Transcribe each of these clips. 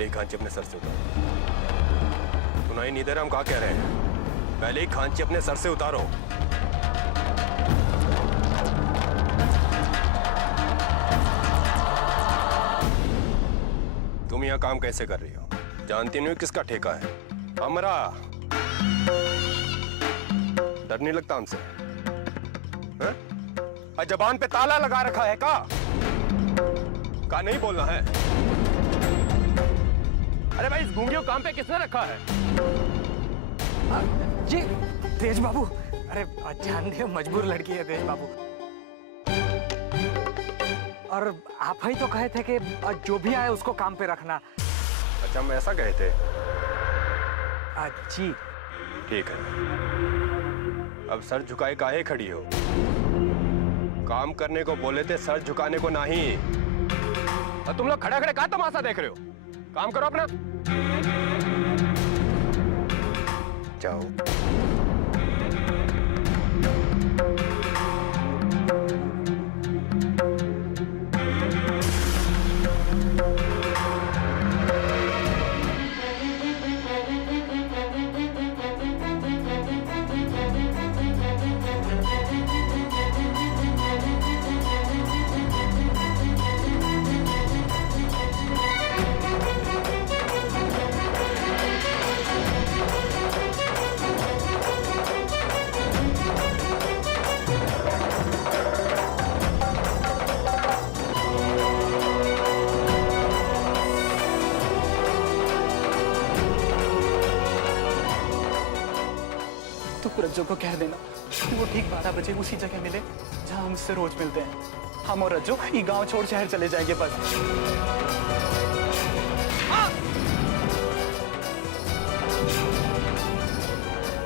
पहले ही खांची अपने सर से उतारो। सुनाई नहीं दे रहा हम क्या कह रहे हैं? पहले ही खांची अपने सर से उतारो। तुम यहाँ काम कैसे कर रही हो? जानती नहीं किसका ठेका है? हमारा। डर नहीं लगता हमसे? जबान पे ताला लगा रखा है का नहीं बोलना है? अरे भाई, इस गूंगे को काम पे किसने रखा है? जी तेज बाबू, अरे जान दे मजबूर लड़की है तेज बाबू। और आप ही तो कहे थे कि जो भी आए उसको काम पे रखना। अच्छा, हम ऐसा कहे थे? जी ठीक है। अब सर झुकाए काहे खड़ी हो? काम करने को बोले थे, सर झुकाने को नहीं। और तुम लोग खड़े खड़े क्या तमाशा देख रहे हो? काम करो अपना। जाओ। तो रज्जो को कह देना वो ठीक 12 बजे उसी जगह मिले जहां हम उससे रोज मिलते हैं। हम और रज्जो ये गांव छोड़ शहर चले जाएंगे बस।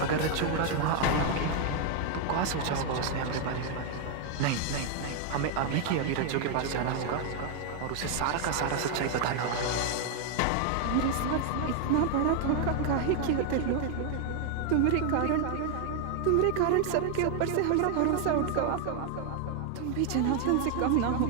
अगर रज्जो उड़ा वहां आएंगे तो क्या सोचा होगा उसने हमारे बारे में? नहीं नहीं नहीं, हमें अभी की अभी रज्जो के पास जाना होगा और उसे सारा का सारा सच्चाई बताना होगा। मेरे साथ इतना बड़ा धोखा काहे किया तुम लोग? तुम्हारे कारण सबके ऊपर से हमारा भरोसा उठ गया। तुम भी जनार्दन से कम ना हो।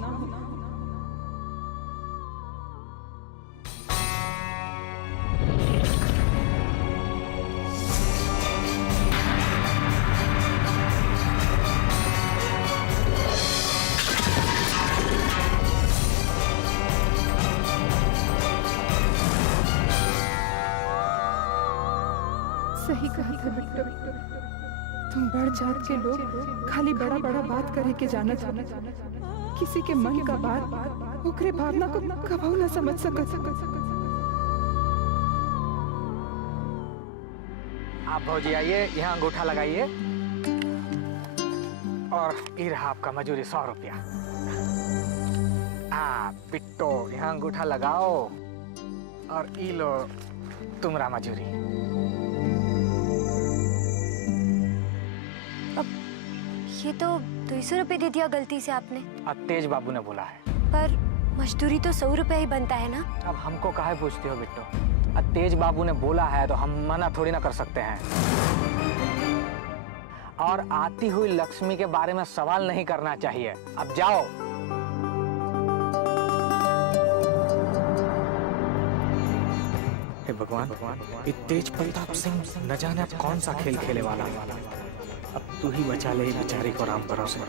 सही कहा था बिट्टू, तुम बढ़ जात के लोग खाली बड़ा बड़ा बात करे के जाना जाना, किसी के मन का बात ओकरे भावना को कबहू ना समझ सकत। आप भौजी आइए, यहाँ अंगूठा लगाइए और ये रहा आपका मजूरी 100 रुपया। बिट्टो यहाँ अंगूठा लगाओ और ई लो तुम्हारा मजूरी। ये तो 200 रुपए दे दिया गलती से आपने। अब तेज बाबू ने बोला है। पर मजदूरी तो 100 रुपए ही बनता है ना? अब हमको काहे पूछते हो बिट्टो? अब तेज बाबू ने बोला है तो हम मना थोड़ी ना कर सकते हैं। और आती हुई लक्ष्मी के बारे में सवाल नहीं करना चाहिए। अब जाओ। हे भगवान, ये तेज प्रताप सिंह न जाने अब कौन सा खेल खेले वाला है। अब तू ही बचा ले बेचारी को राम भरोसे।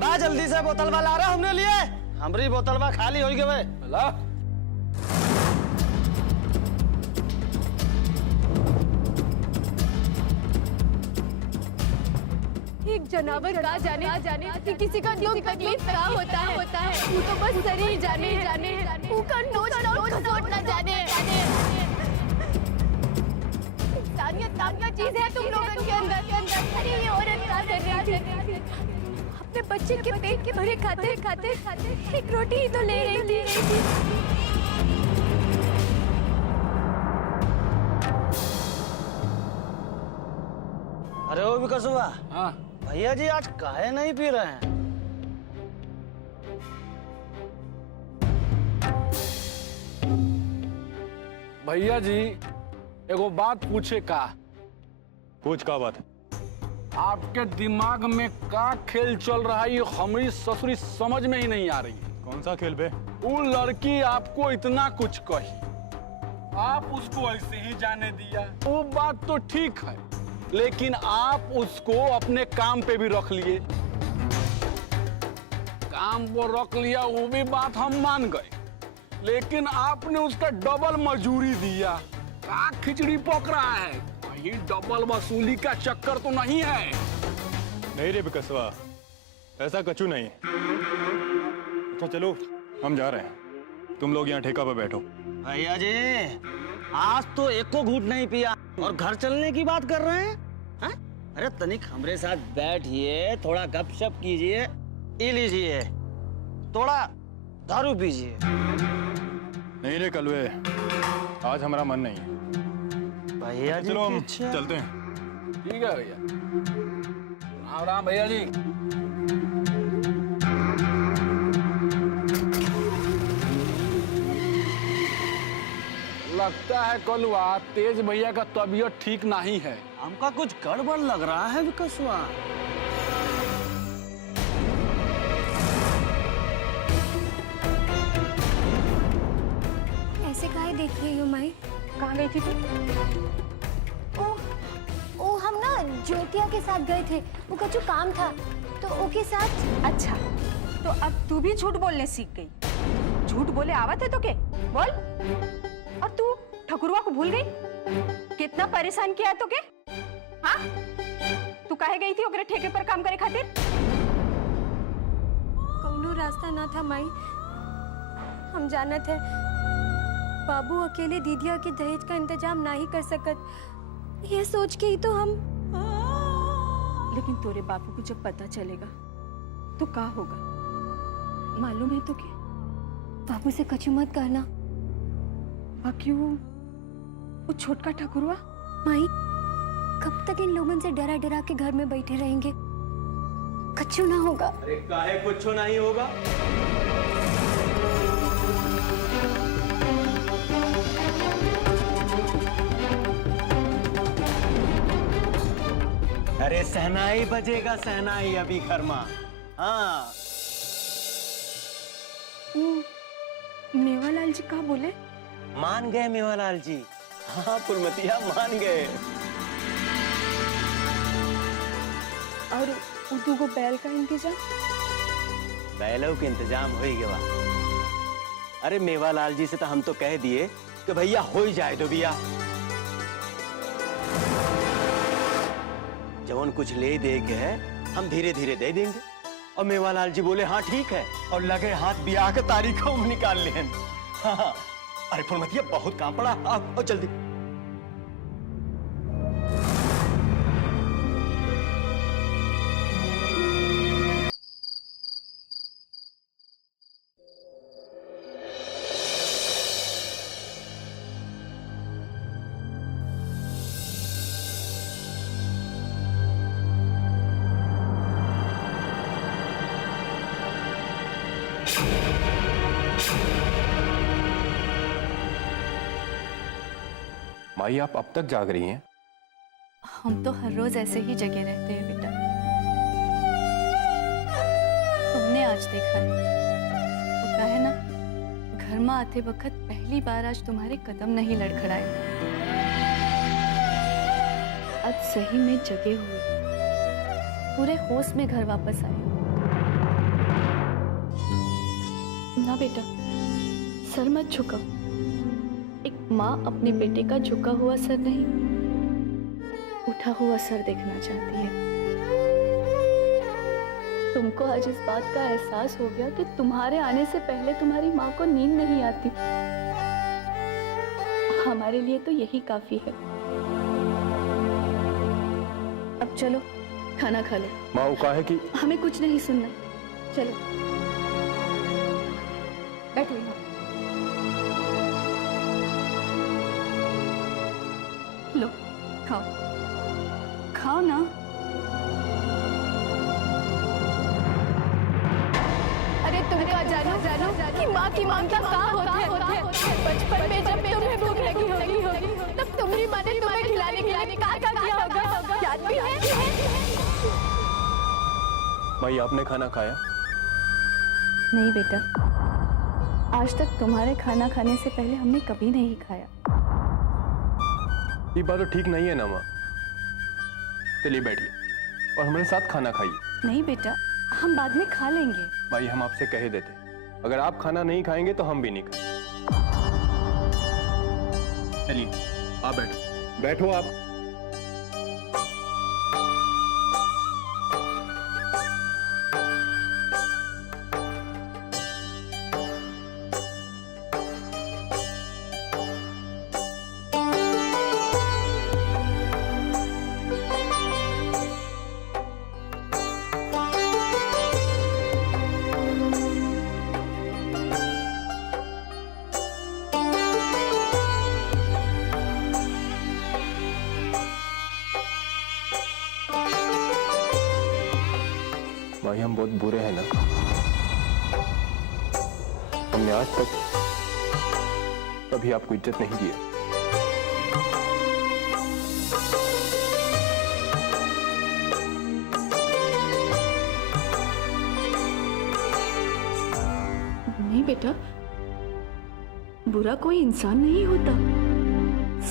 बा जल्दी से बोतल वाला आ रहा हमने लिए। हमारी बोतल बा खाली हो गए। एक जानवर का जाने कि किसी का दुख तकलीफ क्या होता है वो तो बस शरीर जाने वो का नोच ना जाने। इंसानियत नाम का चीज है तुम लोगों के अंदर। अरे ये औरत क्या कर रही थी? अपने बच्चे के पेट के भरे खाते एक रोटी ही तो ले रही थी। अरे वो भी कसुआ। हाँ भैया जी आज काहे नहीं पी रहे हैं? भैया जी एगो बात पूछे का। पूछ का बात है? आपके दिमाग में का खेल चल रहा है ये हमारी ससुरी समझ में ही नहीं आ रही है। कौन सा खेल बे? वो लड़की आपको इतना कुछ कही, आप उसको ऐसे ही जाने दिया, वो बात तो ठीक है, लेकिन आप उसको अपने काम पे भी रख लिए। काम को रख लिया वो भी बात हम मान गए, लेकिन आपने उसका डबल मजूरी दिया। का खिचड़ी पक रहा है? कहीं डबल वसूली का चक्कर तो नहीं है? नहीं रे बिकसवा, ऐसा कछु नहीं। अच्छा चलो हम जा रहे हैं, तुम लोग यहाँ ठेका पर बैठो। भैया जी आज तो एक को घूंट नहीं पिया और घर चलने की बात कर रहे हैं, हा? अरे तनिक हमरे साथ बैठिए, थोड़ा गपशप कीजिए, ये लीजिए, थोड़ा दारू पीजिए। नहीं रे कलवे, आज हमारा मन नहीं है। भैया जी चलो हम पीछे। चलते हैं। ठीक है भैया। राम राम भैया जी। लगता है कलवा तेज भैया का तबीयत ठीक नहीं है। हमका कुछ गड़बड़ लग रहा है विकसवा। ऐसे काहे देख रही हो माई? कहाँ गई थी तू? ओ हम ना ज्योतिया के साथ गए थे, वो कछु काम था तो ओके साथ। अच्छा, तो अब तू भी झूठ बोलने सीख गई। झूठ बोले आवत है तो के बोल। और तू ठकुरवा को भूल गई? कितना परेशान किया तो के? हाँ, तू काहे गई थी ओकरे ठेके पर काम करे खातिर? कौनो रास्ता ना था माई, हम जानत है बाबू अकेले दीदिया के दहेज का इंतजाम ना ही कर सकत, ये सोच के ही तो हम। लेकिन तोरे बापू को जब पता चलेगा तो क्या होगा मालूम है तो के? बाबू से कछु मत कहना। बाकी वो छोटका ठकुरवा माई कब तक इन लोगों से डरा डरा के घर में बैठे रहेंगे? कछु ना होगा। अरे काहे कुछ नहीं होगा? अरे सहनाई बजेगा, सहनाई अभी खरमा। हाँ मेवालाल जी क्या बोले? मान गए मेवालाल जी। हाँ फुलमतिया मान गए। और उर्दू को बैल का इंतजाम? बैलों के इंतजाम हो ही गया। अरे मेवालाल जी से तो हम तो कह दिए कि भैया हो ही जाए तो भैया। जवन कुछ ले दे के है हम धीरे धीरे दे देंगे। और मेवालाल जी बोले हाँ ठीक है, और लगे हाथ ब्याह के तारीखों में निकाल ले। हाँ, अरे फुलमतिया बहुत काम पड़ा, आओ जल्दी। माई आप अब तक जाग रही हैं? हम तो हर रोज ऐसे ही जगे रहते हैं बेटा। तुमने आज देखा है, वो कहे ना, घर में आते वक्त पहली बार आज तुम्हारे कदम नहीं लड़खड़ाए। आज सही में जगे हुए पूरे होश में घर वापस आए। ना बेटा, सर मत झुकाओ। एक माँ अपने बेटे का झुका हुआ सर नहीं, उठा हुआ सर देखना चाहती है। तुमको आज इस बात का एहसास हो गया कि तुम्हारे आने से पहले तुम्हारी माँ को नींद नहीं आती। हमारे लिए तो यही काफी है। अब चलो खाना खा ले। माँ वो काहे कि हमें कुछ नहीं सुनना, चलो बैठो यहाँ। लो खाओ, खाओ ना। अरे तुम क्या जानो कि माँ की ममता कहाँ होते हैं? बचपन में जब तुम्हें भूख लगी होगी तब तुम्हारी माँ ने तुम्हें खिलाने क्या किया होगा? याद भी है? भाई आपने खाना खाया? नहीं बेटा, आज तक तुम्हारे खाना खाने से पहले हमने कभी नहीं खाया। ये बात तो ठीक नहीं है ना माँ। चलिए बैठिए और हमारे साथ खाना खाइए। नहीं बेटा, हम बाद में खा लेंगे। भाई हम आपसे कह देते, अगर आप खाना नहीं खाएंगे तो हम भी नहीं खाएंगे। चलिए आप बैठो, बैठो आप। भाई हम बहुत बुरे हैं ना, हमने आज तक कभी आपको इज्जत नहीं दी है। नहीं बेटा, बुरा कोई इंसान नहीं होता,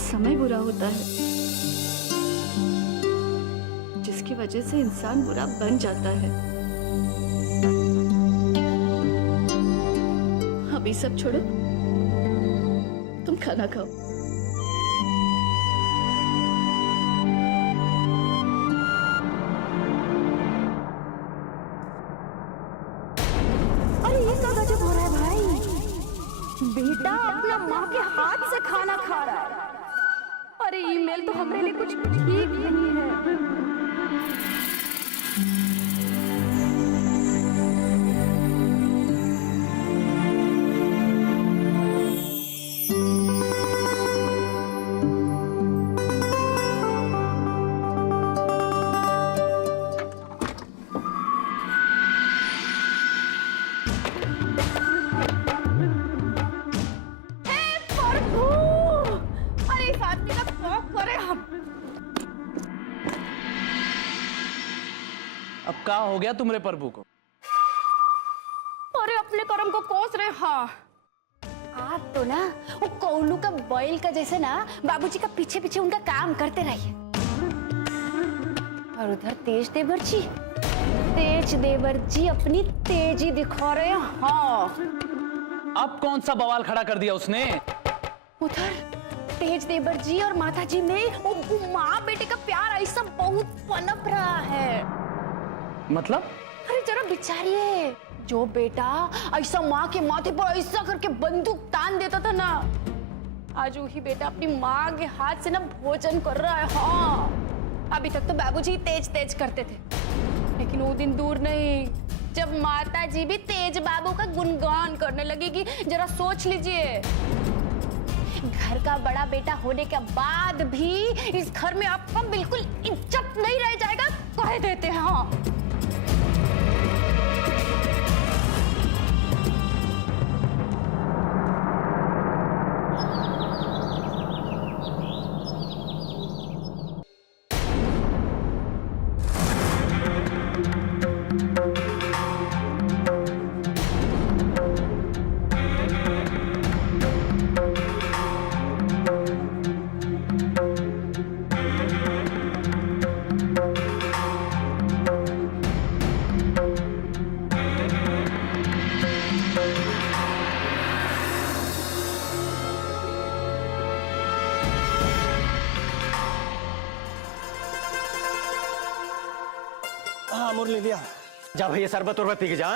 समय बुरा होता है जिसकी वजह से इंसान बुरा बन जाता है। अभी सब छोड़ो, तुम खाना खाओ। अरे ये क्या गजब हो रहा है भाई? बेटा अपना माँ के हाथ से खाना खा रहा है। अरे ईमेल तो हमारे लिए कुछ ठीक नहीं है। अब क्या हो गया तुमरे प्रभु को? अरे अपने कर्म को कोस रहे। हाँ आप तो ना वो कोल्लू का बैल का जैसे ना बाबूजी का पीछे पीछे उनका काम करते रहिए। और उधर तेज देवर जी अपनी तेजी दिखा रहे हैं। हाँ अब कौन सा बवाल खड़ा कर दिया उसने? उधर तेज देवर जी और माता जी में वो माँ बेटे का प्यार ऐसा बहुत पनप रहा है। मतलब? अरे जरा बिचारिए, जो बेटा ऐसा माँ के माथे पर ऐसा करके बंदूक तान देता था ना, आज वही बेटा अपनी माँ के हाथ से ना भोजन कर रहा है। हाँ अभी तक तो बाबूजी तेज करते थे, लेकिन वो दिन दूर नहीं जब माता जी भी तेज बाबू का गुणगान करने लगेगी। जरा सोच लीजिए, घर का बड़ा बेटा होने के बाद भी इस घर में आपका बिल्कुल इज्जत नहीं रह जाएगा, कह देते हैं। हाँ मुरली लिया जा भैया, शरबत उरबत पी के जा।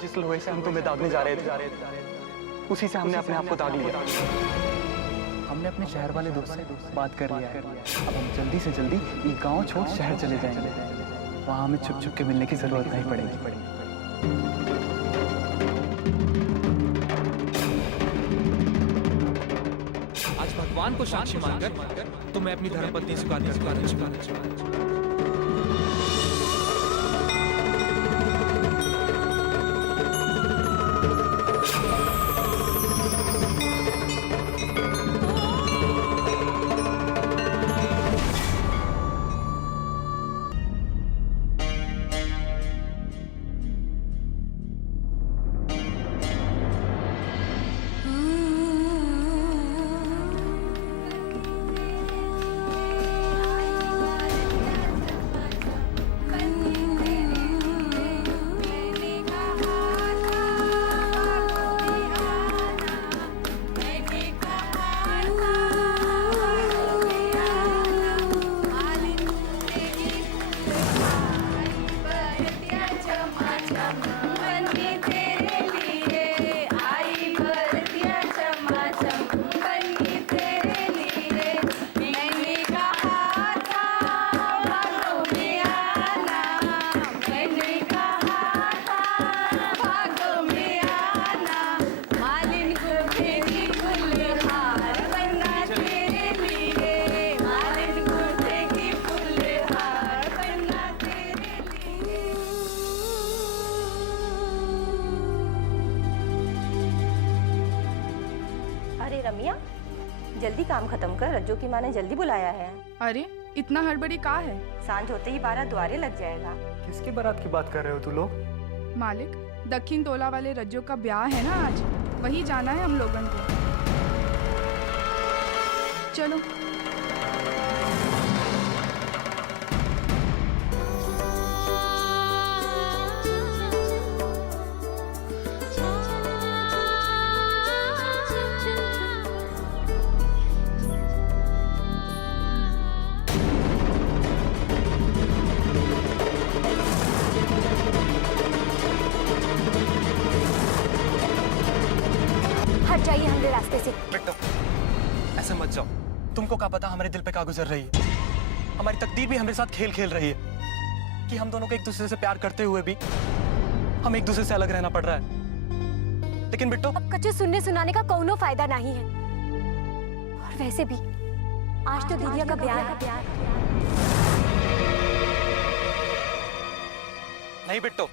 जिस लोहे से हम तुम्हें दागने जा रहे थे उसी से हमने अपने आप को दाग लिया। हमने अपने शहर वाले दोस्त से बात कर लिया है। अब हम जल्दी से जल्दी ये गांव छोड़ शहर चले जाएंगे। वहां हमें छुप छुप के मिलने की जरूरत नहीं पड़ेगी। आज भगवान को साक्षी मानकर तो मैं अपनी धर्मपत्नी स्वीकार अरे रमिया, जल्दी काम खत्म कर, रज्जू की माँ ने जल्दी बुलाया है। अरे इतना हड़बड़ी का है? सांझ होते ही 12 द्वारे लग जाएगा। किसके बारात की बात कर रहे हो तू लोग? मालिक, दक्षिण तोला वाले रज्जो का ब्याह है ना आज, वही जाना है हम लोगन को। चलो। हट जाइए हमारे रास्ते से। बेटा ऐसे मत जाओ। तुमको क्या पता हमारे दिल पे क्या गुजर रही है। हमारी तकदीर भी हमारे साथ खेल खेल रही है कि हम दोनों को एक दूसरे से प्यार करते हुए भी हम एक दूसरे से अलग रहना पड़ रहा है। लेकिन बिट्टो, अब कच्चे सुनने सुनाने का कोनो फायदा नहीं है। और वैसे भी आज तो दीदिया का ब्याह है। नहीं बिट्टो,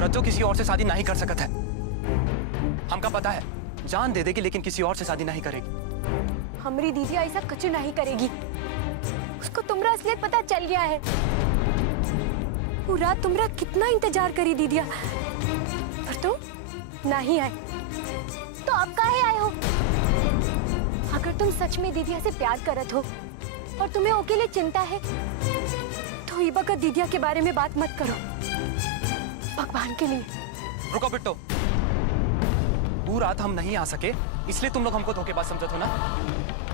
रज्जो किसी और से शादी नहीं कर सकता है। हमका पता है, जान दे देगी लेकिन किसी और से शादी नहीं करेगी। हमारी दीदिया ऐसा कच्चे नहीं करेगी। उसको तुमरा असलियत पता चल गया है। पूरा तुमरा कितना इंतजार करी दीदिया, पर तुम नहीं आए। तो अब काहे आए हो? अगर तुम सच में दीदिया से प्यार करत हो और तुम्हें ओके लिए चिंता है तो ई वक्त दीदिया के बारे में बात मत करो, भगवान के लिए। रुको बिट्टो, वो रात हम नहीं आ सके इसलिए तुम लोग हमको धोखेबाज समझते हो ना।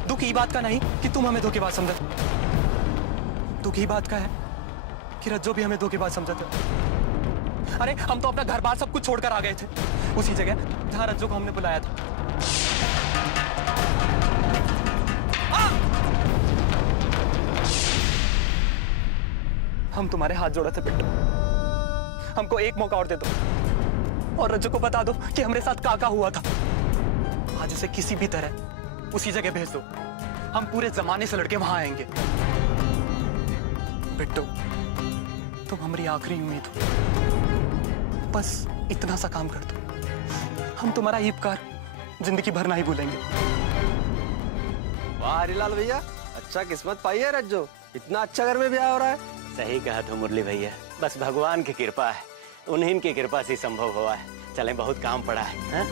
दुख ई बात का नहीं कि तुम हमें धोखेबाज समझते, दुख ई बात का है कि रज्जो भी हमें धोखेबाज समझते हो। अरे हम तो अपना घर बार सब कुछ छोड़कर आ गए थे उसी जगह जहां रज्जो को हमने बुलाया था। हम तुम्हारे हाथ जोड़े थे बिट्टो, हमको एक मौका और दे दो और रज्जो को बता दो कि हमारे साथ का हुआ था। आज उसे किसी भी तरह उसी जगह भेज दो, हम पूरे जमाने से लड़के वहां आएंगे। बिट्टो, तुम हमारी आखिरी उम्मीद हो, बस इतना सा काम कर दो, हम तुम्हारा ये उपकार जिंदगी भर नहीं भूलेंगे। वाह हरिलाल भैया, अच्छा किस्मत पाई है रज्जो, इतना अच्छा घर में ब्याह हो रहा है। सही कहा तो मुरली भैया, बस भगवान की कृपा है, उन्हीं की कृपा से संभव हुआ है। चलें, बहुत काम पड़ा है, है?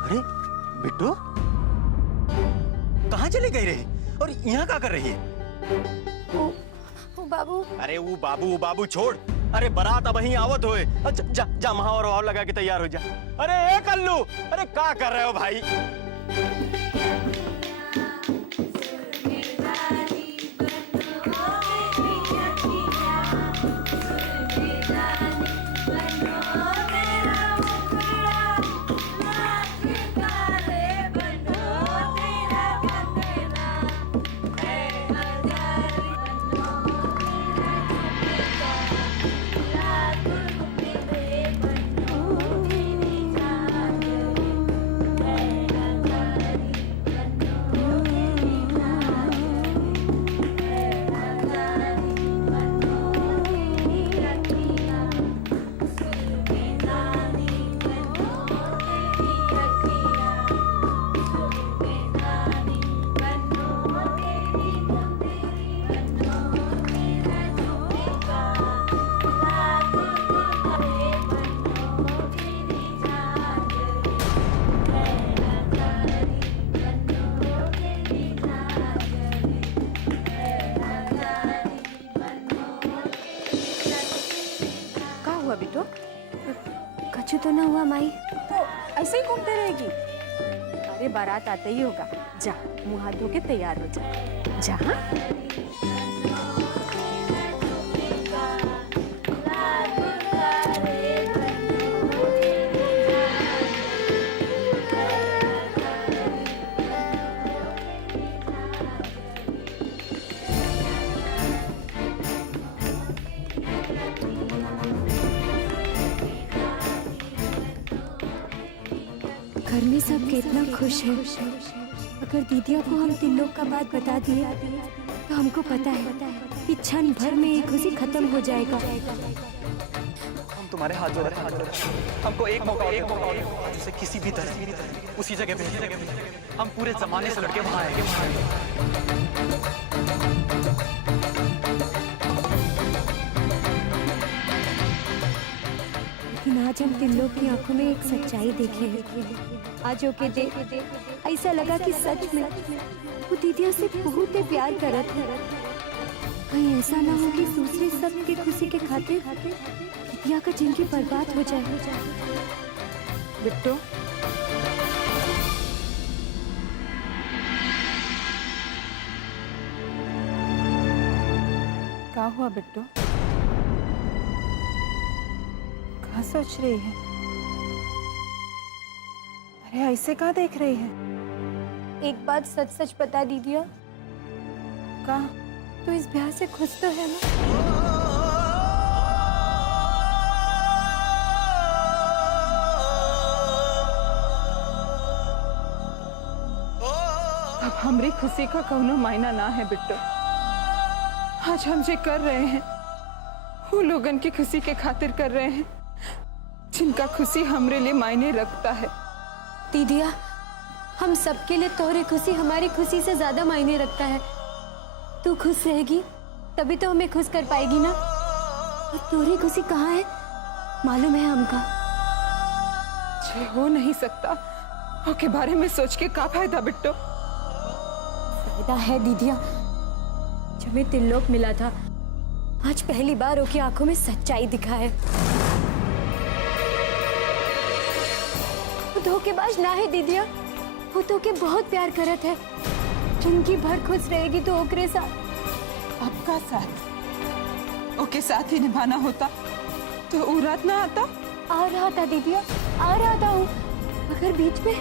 अरे बिट्टू, कहाँ चली गई रही और यहाँ क्या कर रही है? ओ बाबू। अरे वो बाबू छोड़, अरे बारात अब वहीं आवत होए। अच्छा जा जा वहां और लगा के तैयार हो जा। अरे ए कल्लू, अरे क्या कर रहे हो भाई? तो ना हुआ माई? तो ऐसे ही घूमते रहेगी? अरे बारात आते ही होगा। जा मुंह हाथ धो के तैयार हो जा। जा हाँ? घर में सब कितना खुश है। अगर दीदिया को हम तीन लोग का बात बता दिए तो हमको पता है कि क्षण भर में ये खुशी खत्म हो जाएगा। हम तुम्हारे हाथ जोड़ रहे हैं। हमको एक मौका और जिसे किसी भी तरह उसी जगह पे हम पूरे जमाने से लड़के वहां आएंगे। लेकिन आज हम तीन लोग की आंखों में एक सच्चाई देखे हैं। आज ओके देख ऐसा लगा कि सच में वो दीदिया से बहुत ही प्यार करत है। कहीं ऐसा ना हो कि दूसरे सब की खुशी के खातिर दीदिया का जिंदगी बर्बाद हो जाए। बिट्टू, क्या हुआ बिट्टू? क्या सोच रही है? अरे ऐसे क्या देख रही है? एक बात सच सच बता दीदिया, का तो इस ब्याह से खुश तो है ना? अब हमरी खुशी का कोनो मायना ना है बिट्टू। आज हम जे कर रहे हैं वो लोगन की खुशी के खातिर कर रहे हैं जिनका खुशी हमरे लिए मायने रखता है। दीदिया, हम सबके लिए तोहरी खुशी हमारी खुशी से ज्यादा मायने रखता है। तू खुश रहेगी तभी तो हमें खुश कर पाएगी ना। और तोहरी खुशी कहाँ है मालूम है हमका। जे हो नहीं सकता ओके बारे में सोच के का फायदा बिट्टू? फायदा है दीदिया। जब मैं त्रिलोक मिला था आज पहली बार ओकी आंखों में सच्चाई दिखा है। वो धोखेबाज ना है दीदिया, वो तो के बहुत प्यार करत है। जिंदगी भर खुश रहेगी तो ओकरे साथ। आपका साथ ओके साथ ही निभाना होता तो वो रात ना आता। आ रहा था दीदिया, आ रहा था हूँ, मगर बीच में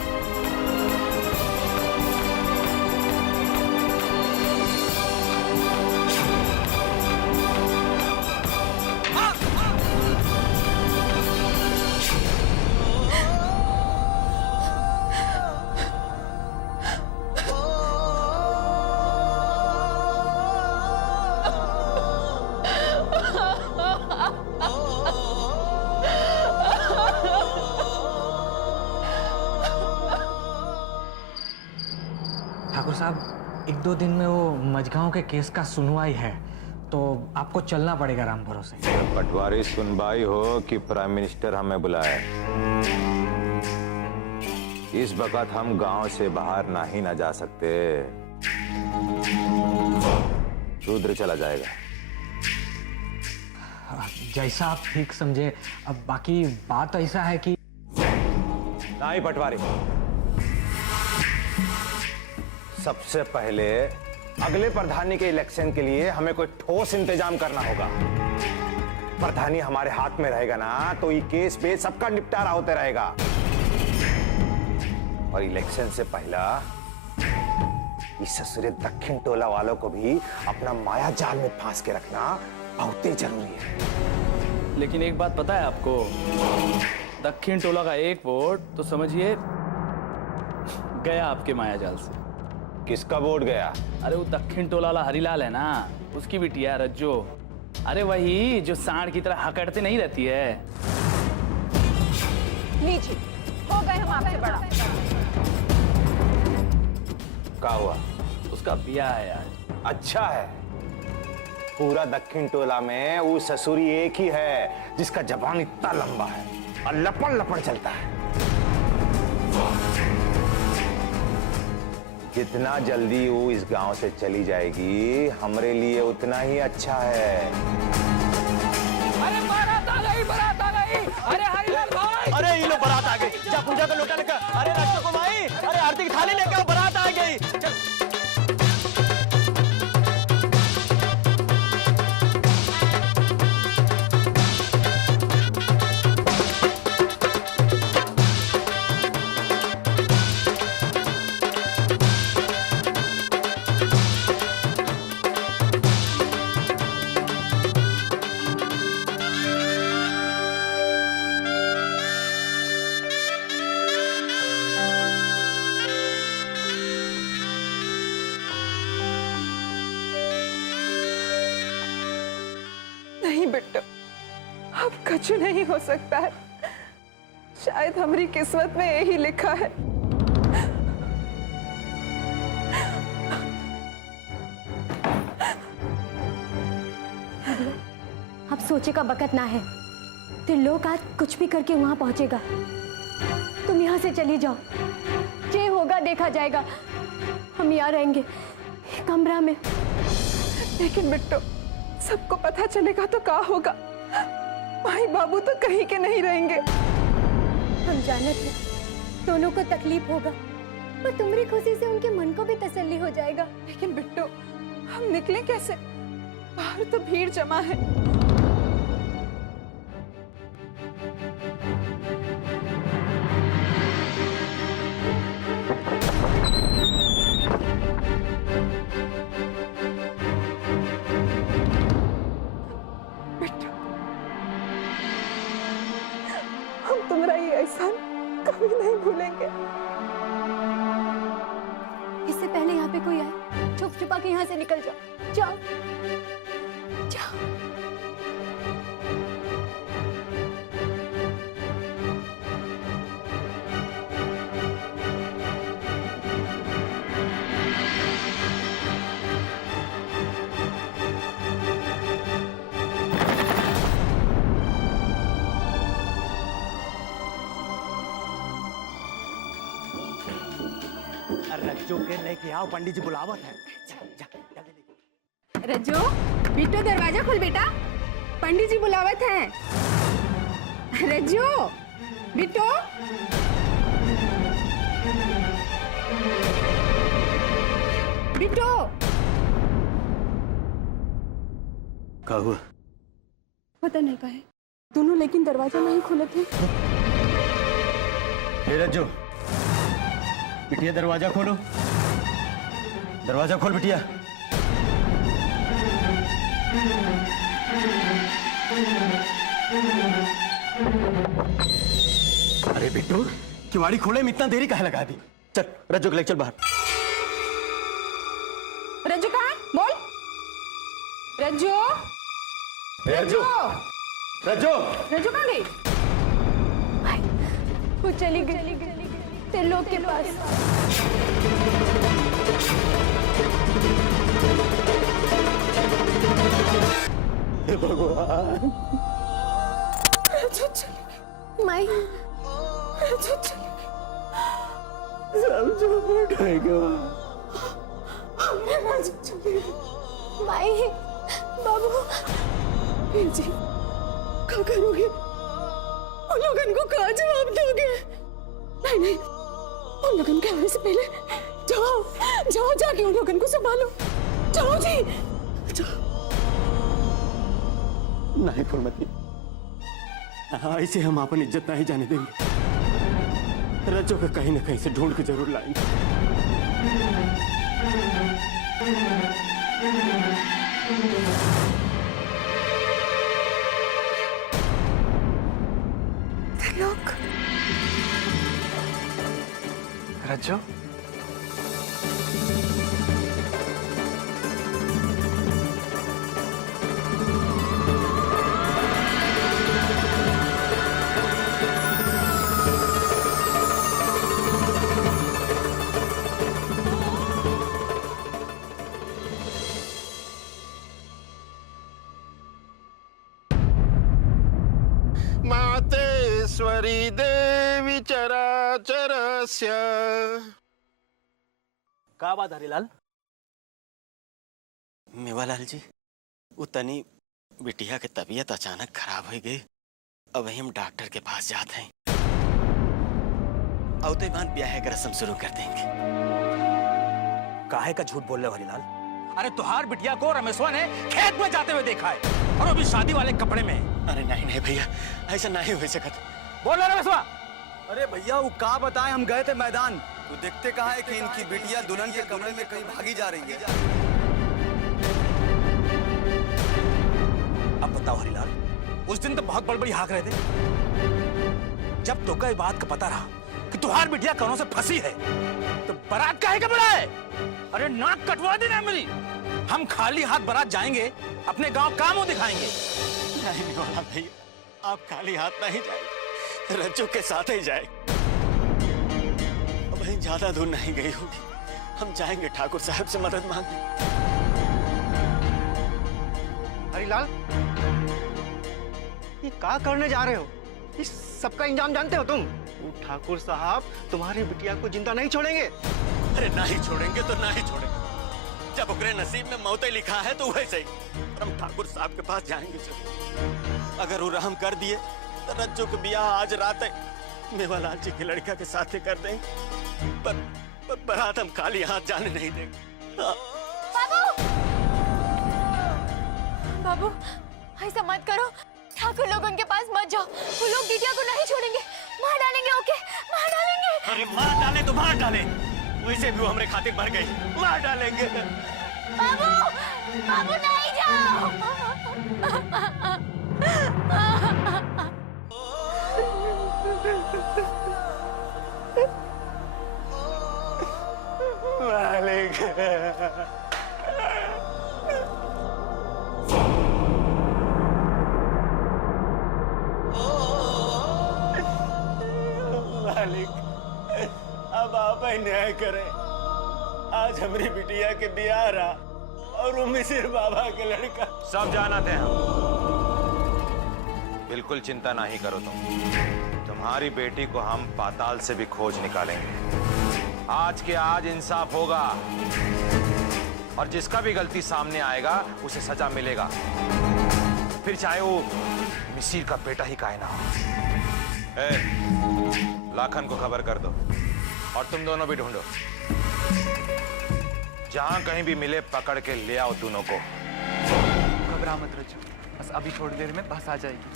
ठाकुर साहब, एक दो दिन में वो मझगांव के केस का सुनवाई है, तो आपको चलना पड़ेगा राम भरोसे। पटवारी सुनवाई हो कि प्राइम मिनिस्टर हमें बुलाए, इस वक्त हम गांव से बाहर ना ही ना जा सकते। रुद्र चला जाएगा। जैसा आप ठीक समझे। अब बाकी बात ऐसा है कि नहीं पटवारी, सबसे पहले अगले प्रधानी के इलेक्शन के लिए हमें कोई ठोस इंतजाम करना होगा। प्रधानी हमारे हाथ में रहेगा ना तो ये केस पे सबका निपटारा होते रहेगा। और इलेक्शन से पहला इस ससुरे दक्षिण टोला वालों को भी अपना माया जाल में फांस के रखना बहुत ही जरूरी है। लेकिन एक बात पता है आपको, दक्षिण टोला का एक वोट तो समझिए गया आपके माया जाल से। किसका वोट गया? अरे वो दक्षिण टोला वाला हरीलाल है ना, उसकी बिटिया रज्जो। अरे वही जो सांड की तरह हकड़ते नहीं रहती है। लीजिए, हो गए हम आपसे बड़ा। क्या हुआ? उसका ब्याह है आज। अच्छा है, पूरा दक्षिण टोला में वो ससुरी एक ही है जिसका जबान इतना लंबा है और लपड़ लपड़ चलता है। जितना जल्दी वो इस गांव से चली जाएगी हमरे लिए उतना ही अच्छा है। अरे बारात आ गई, बारात आ गई। अरे हरीलाल भाई, अरे ये लो बारात आ गई, जा पूजा का लोटा लेकर। अरे रास्ते को भाई, अरे आरती की थाली लेकर बारात आ गई। चल। नहीं बेटा, अब कुछ नहीं हो सकता है। शायद हमारी किस्मत में यही लिखा है। अब सोचे का वक्त ना है। त्रिलोक आज कुछ भी करके वहां पहुंचेगा। तुम यहाँ से चली जाओ, जे होगा देखा जाएगा। हम यहाँ रहेंगे कमरा में। लेकिन बिट्टो, सबको पता चलेगा तो क्या होगा? भाई बाबू तो कहीं के नहीं रहेंगे। हम जानते हैं दोनों को तकलीफ होगा, पर तुम्हारी खुशी से उनके मन को भी तसल्ली हो जाएगा। लेकिन बिट्टो, हम निकले कैसे? बाहर तो भीड़ जमा है। बिट्टो, हम तुम्हारा ये एहसान कभी नहीं भूलेंगे। इससे पहले यहाँ पे कोई आए, छुप छुपा के यहाँ से निकल जाओ। जाओ जाओ। रज्जू के लेके आओ, पंडित जी बुलावत है। जा, जल्दी लेके। रज्जू, बिट्टू दरवाजा खोल बेटा, पंडित जी बुलावत हैं। रज्जू, बिट्टू। बिट्टू। क्या हुआ? पता नहीं कहे दोनों, लेकिन दरवाजा नहीं खोले थे। रज्जू, बिटिया दरवाजा खोलो, दरवाजा खोल बिटिया। अरे बिट्टू, किवाड़ी खोले में इतना देरी काहे लगा दी? चल रज्जू के ले चल बाहर। रज्जू कहाँ? बोल। रज्जू। रज्जू, रज्जू, रज्जू कहाँ गई? वो चली गई त्रिलोक के पास। हे भगवान। माई, सब झूठ है क्या? माई, बाबू। फिर जी क्या करोगे? उन लोगों को क्या जवाब दोगे? नहीं नहीं, उन लोगों के आने से पहले जाओ जाओ, जाके उन लोगों को संभालो। जाओ जी, जाओ। नहीं फुलमती, ऐसे हम अपन इज्जत नहीं जाने देंगे। रज्जू को कहीं ना कहीं से ढूंढ के जरूर लाएंगे। त्रिलोक, रज्जू, मातेश्वरी देवी चराचरस्य। का बात हरिलाल? मेवालाल जी, वो तनी बिटिया की तबीयत अचानक खराब हो गई। अब हम डॉक्टर के पास जाते हैं। औते बाद ब्याह का रस्म शुरू कर देंगे। काहे का झूठ बोल रहे हो हरिलाल? अरे तुहार बिटिया को रमेशवा ने खेत में जाते हुए देखा है और वो भी शादी वाले कपड़े में। अरे नहीं नहीं भैया, ऐसा नहीं हो सकता। बोल रहे रमेशवा। अरे भैया वो का बताए, हम गए थे मैदान तो देखते कहा है कि इनकी बिटिया दुल्हन के कमरे में कहीं भागी जा रही है। अब बताओ हरिलाल, उस दिन तो बहुत बड़बड़ी हाँक रहे थे। जब तो कई बात का पता रहा कि तुहार बिटिया कौनों से फंसी है तो बारात काहे का बड़ा है? अरे नाक कटवा देना मेरी। हम खाली हाथ बारात जाएंगे, अपने गांव का मुंह दिखाएंगे। नहीं वाला भैया, आप खाली हाथ नहीं जाए, रज्जू के साथ ही जाए। अब कहीं ज्यादा दूर नहीं गई होगी, हम जाएंगे ठाकुर साहब से मदद मांगने। हरिलाल, ये क्या करने जा रहे हो? इस सबका इंजाम जानते हो तुम? वो ठाकुर साहब तुम्हारी बिटिया को जिंदा नहीं छोड़ेंगे। अरे नहीं छोड़ेंगे तो नहीं छोड़ेंगे। जब उकरे नसीब में मौतें लिखा है तो वैसे ही हम ठाकुर साहब के पास जाएंगे जरूर। अगर वो रहम कर दिए तो रज्जू के ब्याह आज रात मेवालाल जी की लड़का के साथ ही कर देंगे। पर बारात हम खाली हाथ जाने नहीं देंगे। बाबू, बाबू ऐसा मत करो। ठाकुर लोग उनके पास मत जाओ, वो लोग बिटिया को नहीं छोड़ेंगे, मार डालेंगे। ओके, मार डालेंगे। अरे मार डाले तो मार डाले, वैसे भी वो हमारे खातिर मर गई, मार डालेंगे। बाबू, बाबू नहीं जाओ। मालिक, मालिक, अब आप ही न्याय करें। आज हमारी बिटिया के ब्याह रहा और वो मिसिर बाबा के लड़का। सब जानते हैं हम। बिल्कुल चिंता नहीं करो तुम्हारी बेटी को हम पाताल से भी खोज निकालेंगे। आज के आज इंसाफ होगा और जिसका भी गलती सामने आएगा उसे सजा मिलेगा, फिर चाहे वो मिसिर का बेटा ही काहे ना हो। लाखन को खबर कर दो और तुम दोनों भी ढूंढो, जहां कहीं भी मिले पकड़ के ले आओ दोनों को। घबरा मत रज्जू, बस अभी थोड़ी देर में बस आ जाएगी,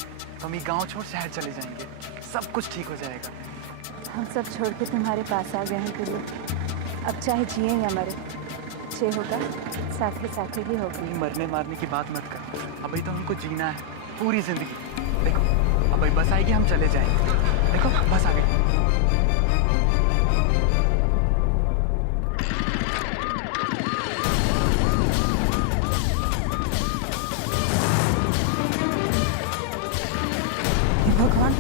हम ये गांव छोड़ शहर चले जाएंगे, सब कुछ ठीक हो जाएगा। हम सब छोड़ के तुम्हारे पास आ गए हैं गुरु। अब चाहे जिए या मरे, जे होगा साथे साथे ही होगा। ये मरने मारने की बात मत कर, अभी तो हमको जीना है पूरी जिंदगी। देखो अब बस आएगी, हम चले जाएंगे। देखो बस आ गई। भगवान,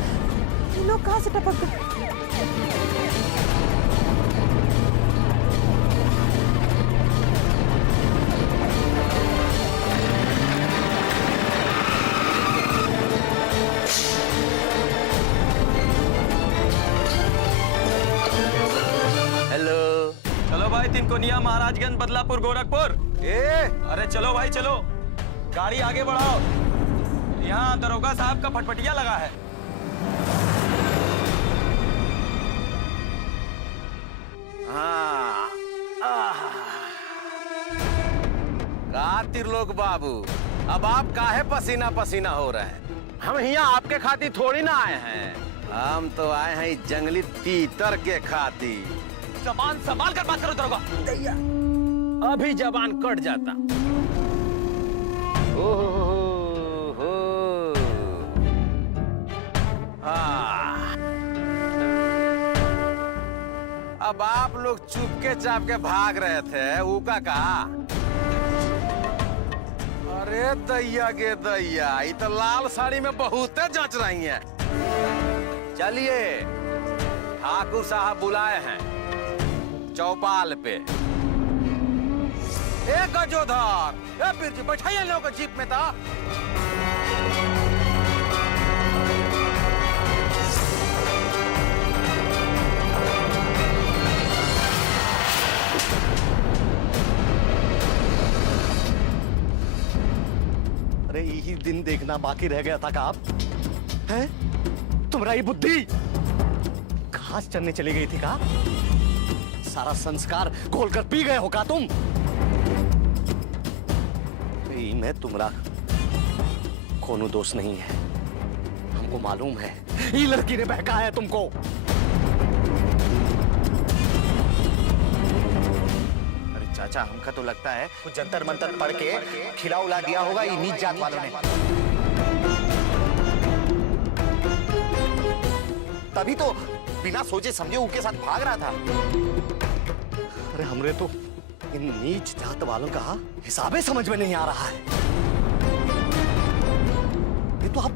ये लोग कहाँ से टपक गए? हेलो, चलो भाई, तिनकोनिया, महाराजगंज, बदलापुर, गोरखपुर। अरे चलो भाई चलो, गाड़ी आगे बढ़ाओ। यहाँ दरोगा साहब का फटफटिया लगा है। त्रिलोक बाबू, अब आप काहे पसीना पसीना हो रहे हैं? हम यहाँ आपके खातिर थोड़ी ना आए हैं, हम तो आए हैं इस जंगली तीतर के खातिर। जबान संभाल कर बात करो दरोगा। अभी जबान कट जाता। ओहो, अब आप लोग चुपके चाप के भाग रहे थे, ऊका कहा? अरे दैया गे दैया, ये तो लाल साड़ी में बहुत जच रही हैं। चलिए, ठाकुर साहब बुलाए हैं चौपाल पे। एक गजोधर, फिर जी बैठाइए लोग जीप में था। अरे यही दिन देखना बाकी रह गया था का आप हैं? तुम्हारा ये बुद्धि घास चरने चली गई थी का? सारा संस्कार घोलकर पी गए हो का तुम? मैं तुम्हारा कोनो दोष नहीं है, हमको मालूम है ये लड़की ने बहकाया है तुमको। अरे चाचा, हमका तो लगता है कुछ जंतर मंतर पढ़ के खिला उला दिया होगा ये नीच जात वालों ने। तभी तो बिना सोचे समझे उनके साथ भाग रहा था। अरे हमरे तो इन नीच जात वालों का हिसाबे समझ में नहीं आ रहा है। ये तो आप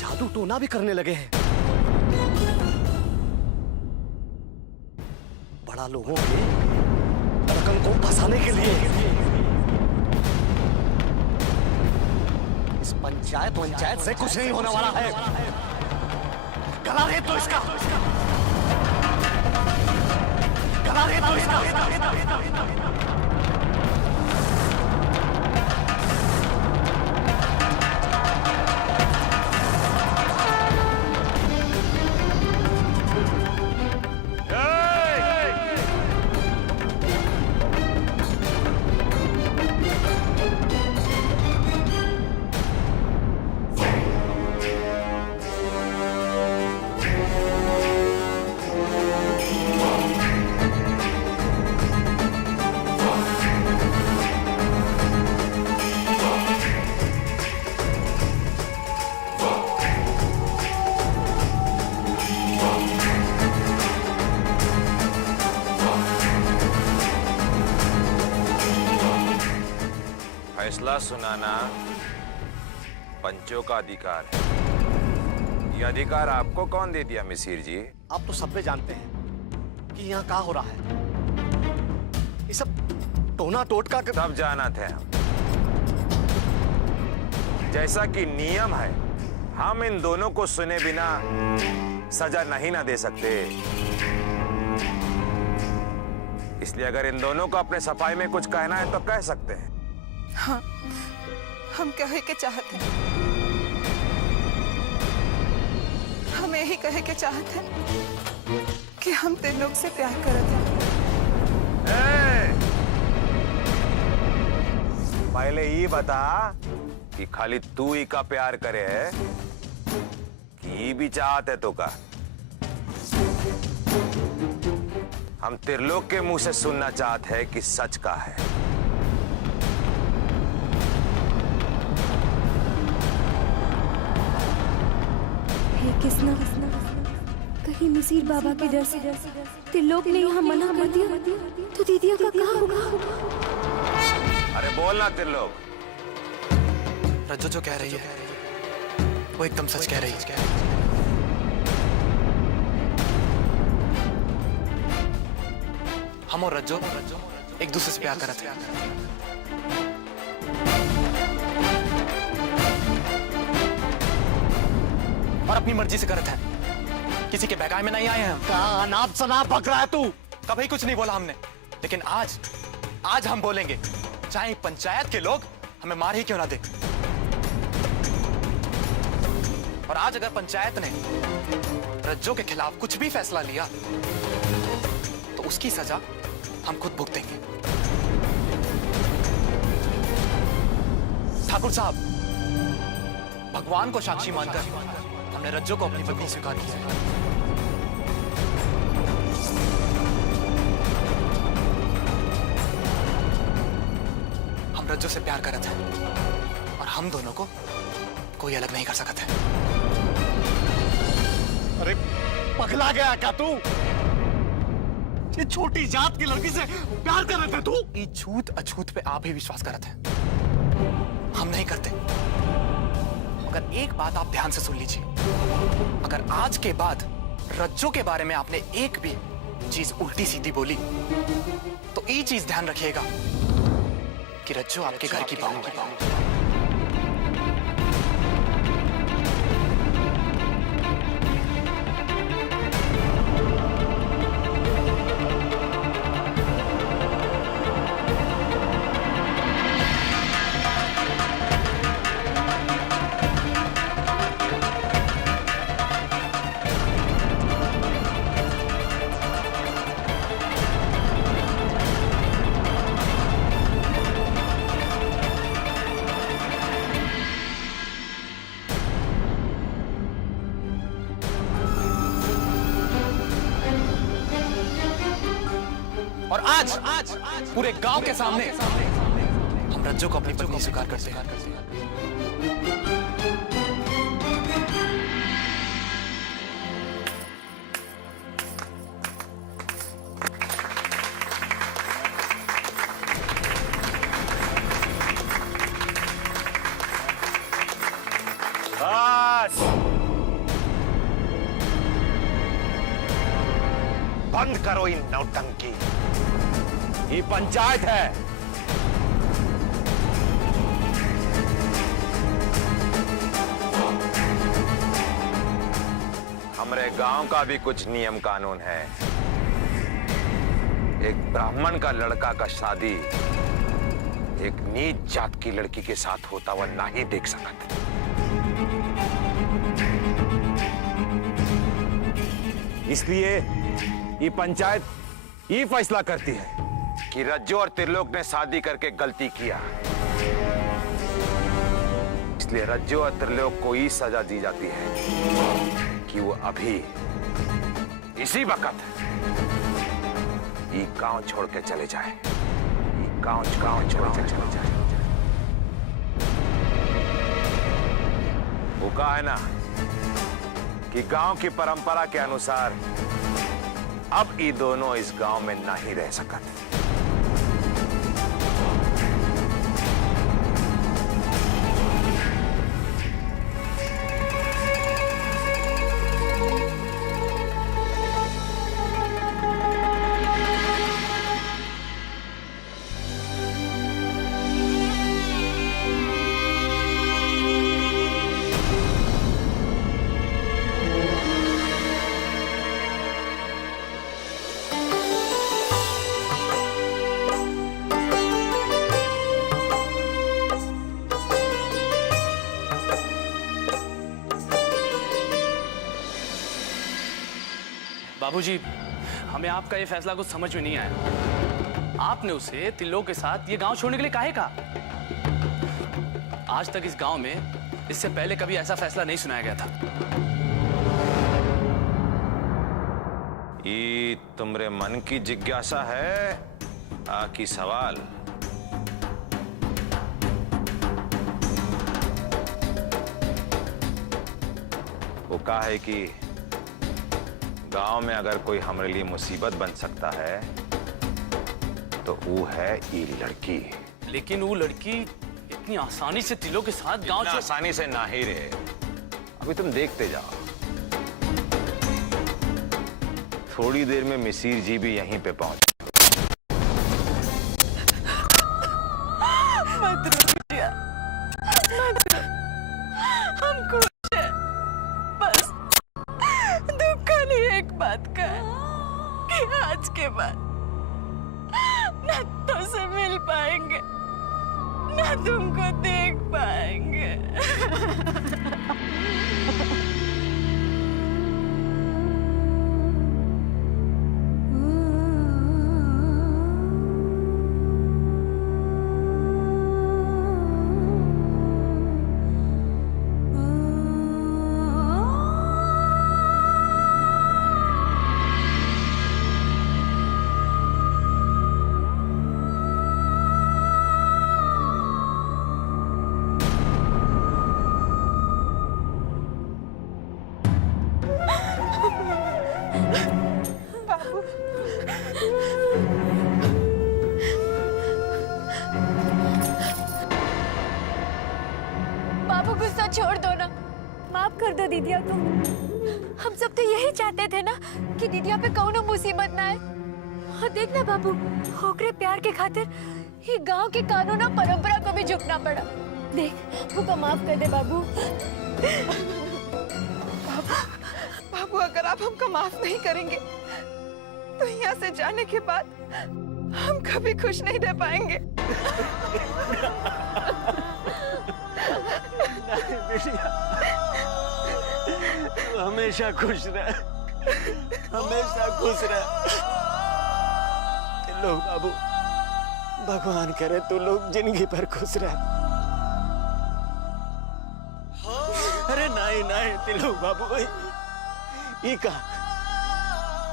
जादू टोना भी करने लगे हैं। बड़ा लोगों के धड़कन को फंसाने के लिए इस पंचायत से कुछ नहीं होने वाला है। गला दे तो इसका, गला दे तो इसका। फैसला सुनाना पंचों का अधिकार है। ये अधिकार आपको कौन दे दिया मिसिर जी? आप तो सब पे जानते हैं कि यहाँ क्या हो रहा है। ये सब टोना टोटका के सब जाना थे हम। जैसा कि नियम है, हम इन दोनों को सुने बिना सजा नहीं ना दे सकते। इसलिए अगर इन दोनों को अपने सफाई में कुछ कहना है तो कह सकते हैं। हाँ, हम कहे के चाहते हैं, हम यही कहे के चाहते हैं कि हम तीन लोग से प्यार करते हैं। पहले ये बता कि खाली तू ही का प्यार करे है कि ये भी चाहते है तो का? हम त्रिलोक के मुंह से सुनना चाहते हैं कि सच का है। किसना कहीं मिसिर बाबा के डर से त्रिलोक ने यहाँ मना कर दिया तो दीदिया का क्या होगा? अरे बोलना त्रिलोक। रज्जो जो कह रही है वो एकदम सच कह रही है। हम और रज्जो एक दूसरे से प्यार करते हैं और अपनी मर्जी से करते हैं। किसी के बहकावे में नहीं आए हैं हम। कहा नाप शनाप पक रहा है तू? कभी कुछ नहीं बोला हमने, लेकिन आज हम बोलेंगे, चाहे पंचायत के लोग हमें मार ही क्यों ना दे। और आज अगर पंचायत ने रज्जो के खिलाफ कुछ भी फैसला लिया तो उसकी सजा हम खुद भुगतेंगे। ठाकुर साहब, भगवान को साक्षी मानकर हमने रज्जो को अपनी पत्नी स्वीकार किया। हम रज्जो से प्यार करते हैं और हम दोनों को कोई अलग नहीं कर सकता है। अरे पगला गया क्या तू? ये छोटी जात की लड़की से प्यार कर रहे थे तू? ये छूत अछूत पे आप ही विश्वास करते हैं, हम नहीं करते। मगर एक बात आप ध्यान से सुन लीजिए, अगर आज के बाद रज्जो के बारे में आपने एक भी चीज उल्टी सीधी बोली तो ये चीज ध्यान रखिएगा कि रज्जो आपके घर की बहू की बहू। आज पूरे गांव के सामने हम रज्जो को अपनी पत्नी स्वीकार करते हैं। बस बंद करो इन नौटंकी। ये पंचायत है, हमारे गांव का भी कुछ नियम कानून है। एक ब्राह्मण का लड़का का शादी एक नीच जात की लड़की के साथ होता हुआ नहीं देख सकता। इसलिए ये पंचायत ये फैसला करती है कि रज्जो और त्रिलोक ने शादी करके गलती किया, इसलिए रज्जो और त्रिलोक को ये सजा दी जाती है कि वो अभी इसी वक्त ये गांव छोड़ के चले जाए। ये गांव छोड़ के चले जाए। वो कहा है ना कि गांव की परंपरा के अनुसार अब ये दोनों इस गांव में नहीं रह सकते। बाबूजी, हमें आपका ये फैसला कुछ समझ में नहीं आया। आपने उसे त्रिलोक के साथ ये गांव छोड़ने के लिए काहे कहा? आज तक इस गांव में इससे पहले कभी ऐसा फैसला नहीं सुनाया गया था। ये तुम्हारे मन की जिज्ञासा है कि सवाल? वो कहा है कि गांव में अगर कोई हमारे लिए मुसीबत बन सकता है तो वो है ये लड़की। लेकिन वो लड़की इतनी आसानी से त्रिलोक के साथ गांव छोड़ आसानी से ना ही रहे। अभी तुम देखते जाओ, थोड़ी देर में मिसिर जी भी यहीं पे पहुंच। हम खुश हैं, बस दुख खाली एक बात का है कि आज के बाद ना तुमसे मिल पाएंगे ना तुमको देख पाएंगे। बाबू गुस्सा छोड़ दो ना, माफ कर दो दीदिया को। हम सब तो यही चाहते थे ना कि दीदिया पे कौनो मुसीबत ना आए। और देखना बाबू, होकरे प्यार के खातिर ये गांव के कानून और परंपरा को भी झुकना पड़ा। देख, वो माफ कर दे बाबू। बाबू, अगर आप हमको माफ नहीं करेंगे तो यहाँ से जाने के बाद हम कभी खुश नहीं रह पाएंगे। तू हमेशा खुश रह, हमेशा खुश रह। लोग बाबू, भगवान करे तू लोग जिंदगी भर खुश रह। अरे नहीं नहीं तिलोक बाबू, ये का?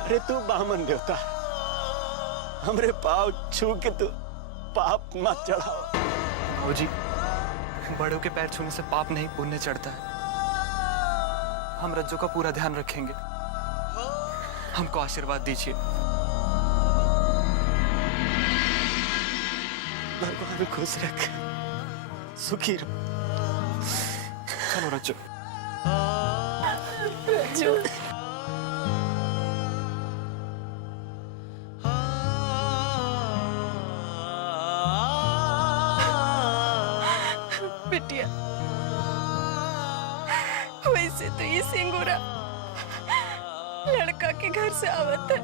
अरे तू बामन देवता, हमरे पाँव छू के तो पाप मत चढ़ाओ। बाबूजी, बड़ों के पैर छूने से पाप नहीं पुण्य चढ़ता है। हम रज्जू का पूरा ध्यान रखेंगे। हमको आशीर्वाद दीजिए। भगवान खुश रख, सुखी रहो। चलो रज्जू। रज्जू बिटिया, वैसे तो ये सिंगूरा लड़का के घर से आवत है,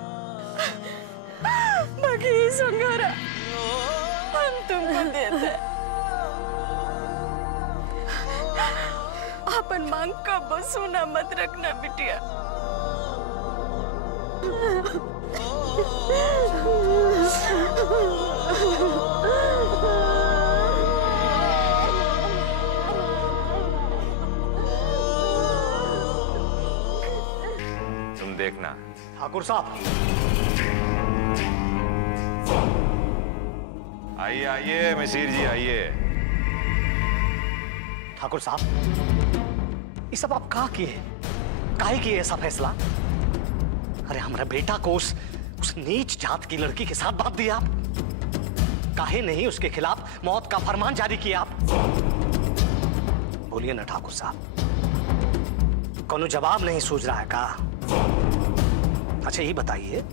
बाकी ये सिंगूरा हम तुमको देते हैं। अपन मांग का बसूना मत रखना बिटिया। तुम देखना। ठाकुर साहब, आइए आइए मिसिर जी आइए। ठाकुर साहब, ये सब आप का किए? काहे किए ऐसा फैसला? अरे हमारा बेटा को उस नीच जात की लड़की के साथ बांध दिया आप। काहे नहीं उसके खिलाफ मौत का फरमान जारी किया आप? बोलिए ना ठाकुर साहब, कोनो जवाब नहीं सूझ रहा है का? अच्छा ये बताइए,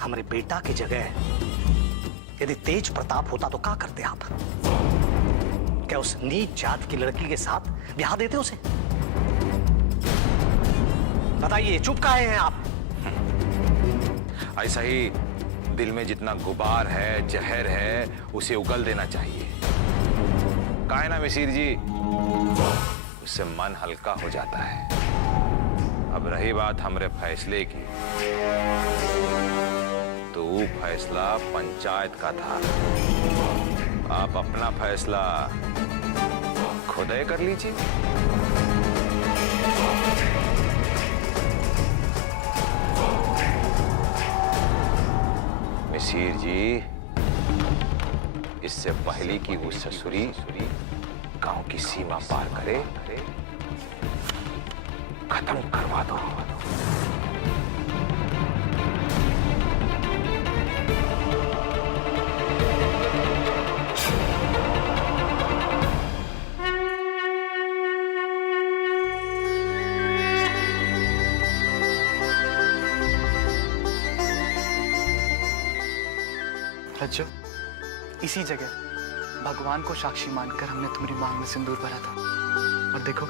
हमारे बेटा की जगह यदि तेज प्रताप होता तो क्या करते आप? क्या उस नीच जात की लड़की के साथ ब्याह देते उसे? बताइए, चुप काहे हैं आप? ऐसा ही दिल में जितना गुबार है, जहर है, उसे उगल देना चाहिए। काहे ना मिसिर जी, उससे मन हल्का हो जाता है। अब रही बात हमरे फैसले की, तो वो फैसला पंचायत का था। आप अपना फैसला खुद ही कर लीजिए। मिसिर जी, इससे पहले कि वो ससुरी गांव की सीमा पार करे, खत्म करवा दो। रज्जू, इसी जगह भगवान को साक्षी मानकर हमने तुम्हारी मांग में सिंदूर भरा था। और देखो,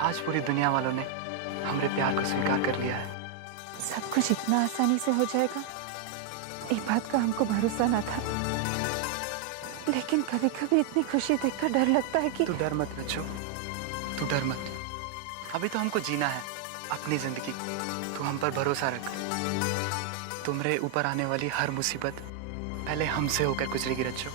आज पूरी दुनिया वालों ने हमारे प्यार को स्वीकार कर लिया है। सब कुछ इतना आसानी से हो जाएगा, इस बात का हमको भरोसा ना था। लेकिन कभी कभी इतनी खुशी देखकर डर लगता है कि तू डर मत रज्जू, तू डर मत। अभी तो हमको जीना है अपनी जिंदगी। तू हम पर भरोसा रख। तुम्हारे ऊपर आने वाली हर मुसीबत पहले हमसे होकर गुजरेगी रज्जू।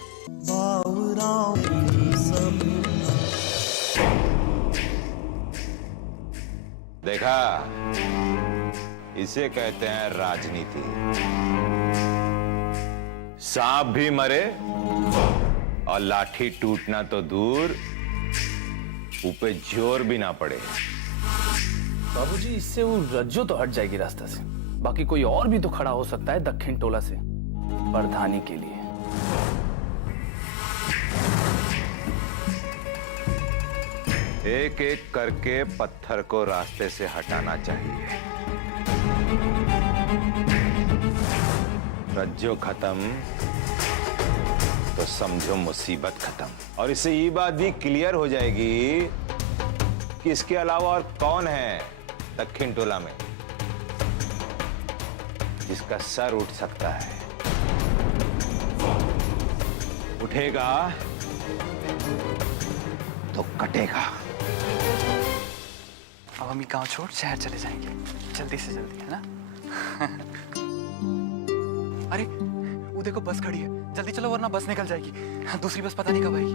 देखा, इसे कहते हैं राजनीति। सांप भी मरे और लाठी टूटना तो दूर, ऊपर जोर भी ना पड़े। बाबूजी, इससे वो रज्जो तो हट जाएगी रास्ता से। बाकी कोई और भी तो खड़ा हो सकता है दक्षिण टोला से प्रधानी के लिए। एक एक करके पत्थर को रास्ते से हटाना चाहिए। रज्जो खत्म तो समझो मुसीबत खत्म। और इससे ये बात भी क्लियर हो जाएगी कि इसके अलावा और कौन है दक्षिण टोला में जिसका सर उठ सकता है। उठेगा तो कटेगा। अब हम ये गांव छोड़ शहर चले जाएंगे, जल्दी से जल्दी, है ना? अरे वो देखो, बस खड़ी है, जल्दी चलो वरना बस निकल जाएगी। दूसरी बस पता नहीं कब आएगी।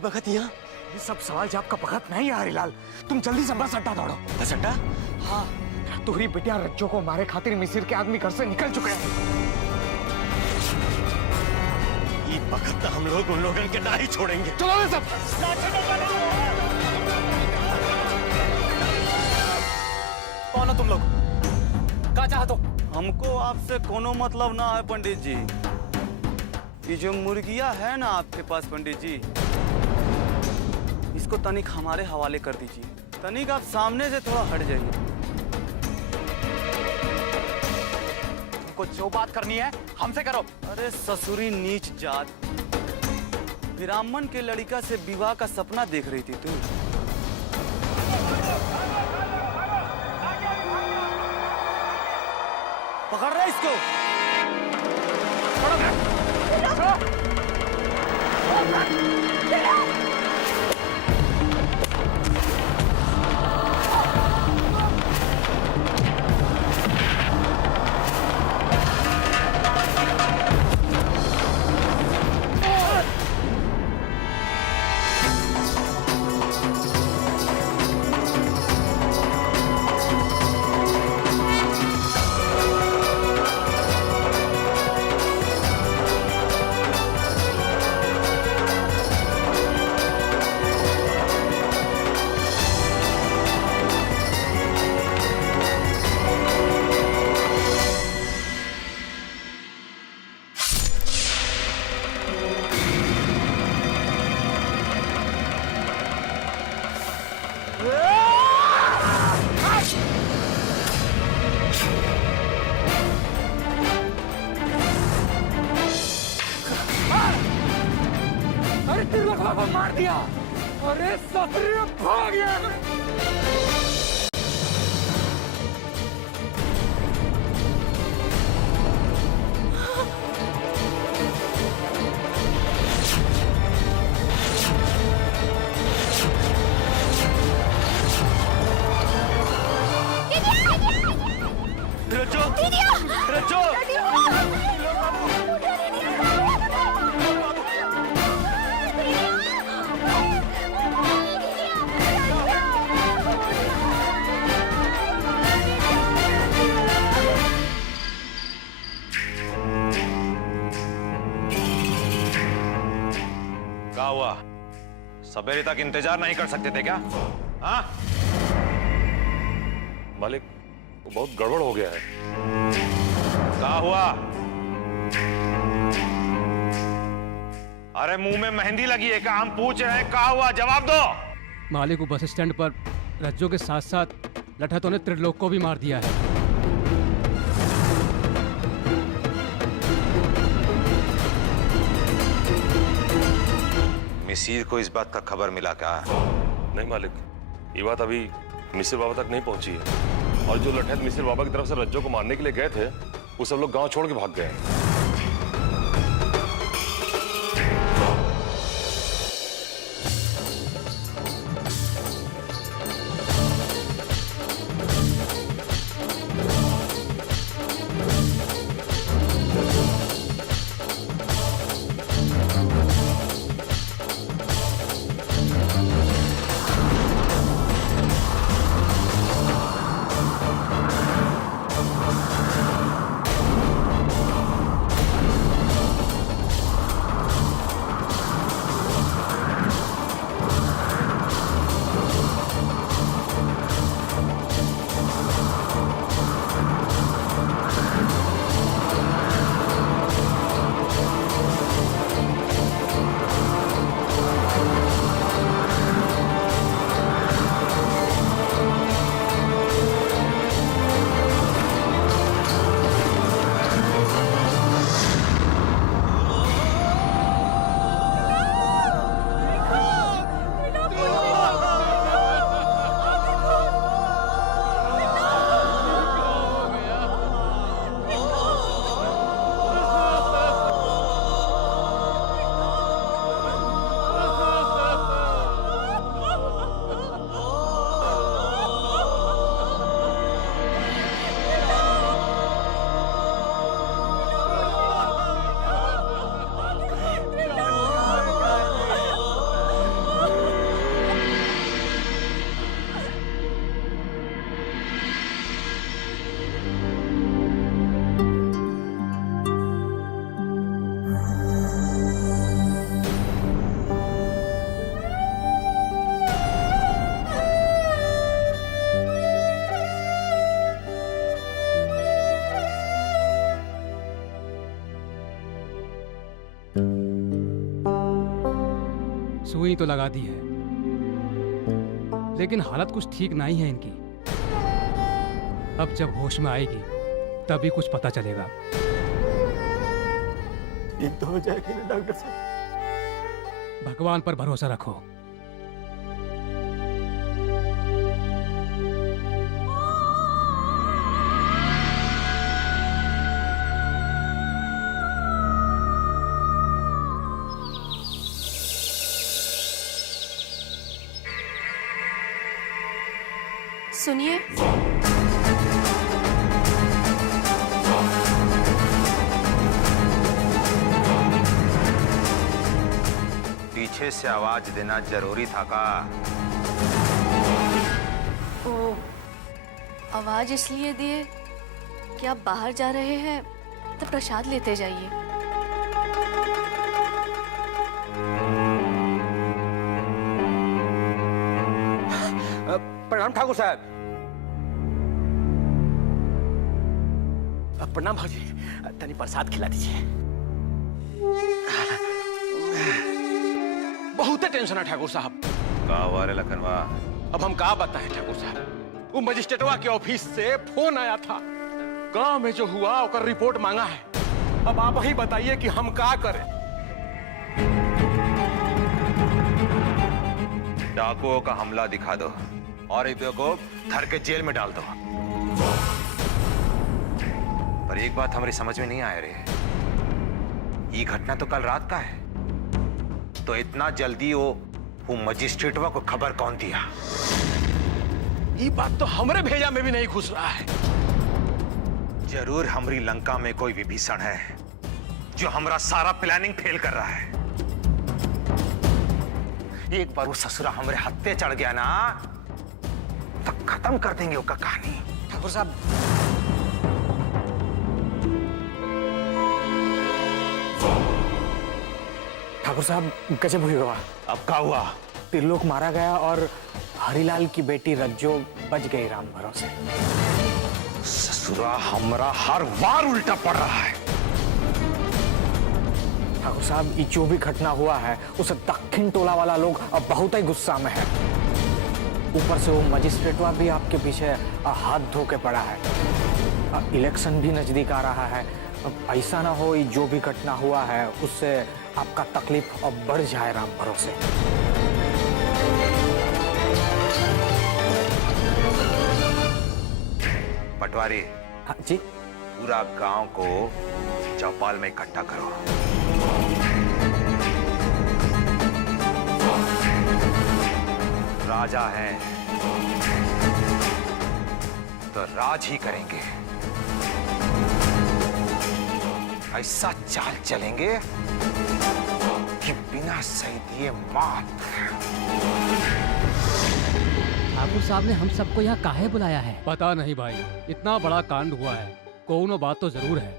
ये बखत यहाँ ये सब सवाल जवाब का वक्त नहीं है हरिलाल। तुम जल्दी से बस अड्डा दौड़ो। बस अड्डा? हाँ, तुम्हारी बिटिया रज्जो को मारे खातिर मिसिर के आदमी घर से निकल चुके हैं। ये बखत हम लोग उन लोगों के ना ही छोड़ेंगे। चलो वे सब। कौन हो तुम लोग? क्या चाहते हो? हमको आपसे कोनो मतलब ना है पंडित जी। ये जो मुर्गिया है ना आपके पास पंडित जी, इसको तनिक हमारे हवाले कर दीजिए। तनिक आप सामने से थोड़ा हट जाइए। तुमको जो बात करनी है हमसे करो। अरे ससुरी नीच जात, ब्राह्मण के लड़का से विवाह का सपना देख रही थी तू। पकड़ रहे इसको। अरे तिरलकवा को मार दिया। अरे ससुरी भाग गया। रज्जो, रज्जो। क्या हुआ? सवेरे तक इंतजार नहीं कर सकते थे क्या? हाँ? मालिक, वो बहुत गड़बड़ हो गया है। क्या हुआ? अरे मुंह में मेहंदी लगी है क्या? हम पूछ रहे हैं क्या हुआ, जवाब दो। मालिक को बस स्टैंड पर रज्जो के साथ साथ लठतों ने त्रिलोक को भी मार दिया है। मिसिर को इस बात का खबर मिला क्या? नहीं मालिक, ये बात अभी मिसिर बाबा तक नहीं पहुंची है। और जो लठैत मिसिर बाबा की तरफ से रज्जो को मारने के लिए गए थे, वो सब लोग गांव छोड़ के भाग गए। सुई तो लगा दी है, लेकिन हालत कुछ ठीक नहीं है इनकी। अब जब होश में आएगी तभी कुछ पता चलेगा। ठीक तो हो जाएगी ना डॉक्टर साहब? भगवान पर भरोसा रखो। सुनिए, पीछे से आवाज देना जरूरी था का? ओ, आवाज इसलिए दिए कि आप बाहर जा रहे हैं तो प्रसाद लेते जाइए। प्रणाम ठाकुर साहब। प्रणाम भाजी, तनी प्रसाद खिला दीजिए। बहुत टेंशन है ठाकुर साहब। का हुआ रे लखनवा? अब हम का बताएं ठाकुर साहब, वो मजिस्ट्रेटवा के ऑफिस से फोन आया था। गांव में जो हुआ उसका रिपोर्ट मांगा है। अब आप ही बताइए कि हम का करें। डाकुओं का हमला दिखा दो और एक दो को धर के जेल में डाल दो। पर एक बात हमारी समझ में नहीं आ रही है, ये घटना तो कल रात का है, तो इतना जल्दी वो मजिस्ट्रेटवा को खबर कौन दिया? ये बात तो हमरे भेजा में भी नहीं घुस रहा है। जरूर हमारी लंका में कोई विभीषण है जो हमारा सारा प्लानिंग फेल कर रहा है। एक बार वो ससुरा हमारे हत्थे चढ़ गया ना तो खत्म कर देंगे उसका कहानी। ठाकुर साहब, ठाकुर साहब, गजब हुआ। अब क्या हुआ? त्रिलोक मारा गया और हरिलाल की बेटी रज्जो बच गई राम भरोसे। ससुरा हमारा हर बार उल्टा पड़ रहा है। ठाकुर साहब, ये जो भी घटना हुआ है उसे दक्षिण टोला वाला लोग अब बहुत ही गुस्सा में है। ऊपर से वो मजिस्ट्रेटवा भी आपके पीछे हाथ धो के पड़ा है। इलेक्शन भी नजदीक आ रहा है। अब ऐसा ना हो ये जो भी घटना हुआ है उससे आपका तकलीफ अब बढ़ जाए राम भरोसे। पटवारी। हाँ जी। पूरा गांव को चौपाल में इकट्ठा करो। राजा हैं तो राज ही करेंगे। ऐसा चाल चलेंगे कि बिना सही दिए मात। ठाकुर साहब ने हम सबको यहाँ काहे बुलाया है? पता नहीं भाई, इतना बड़ा कांड हुआ है, कोनो बात तो जरूर है।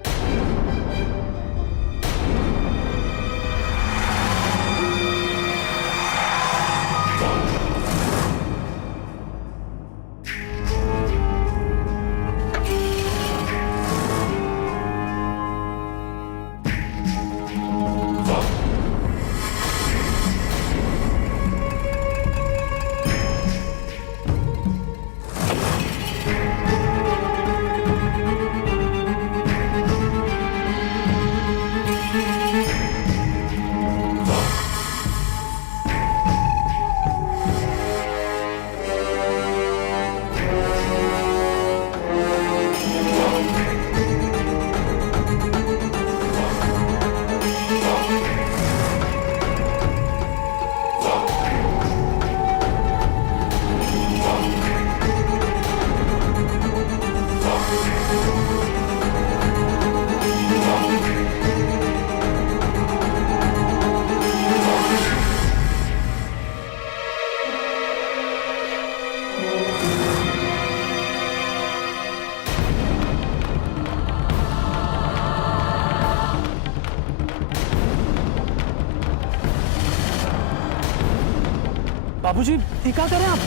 बाबूजी, ये क्या करें आप?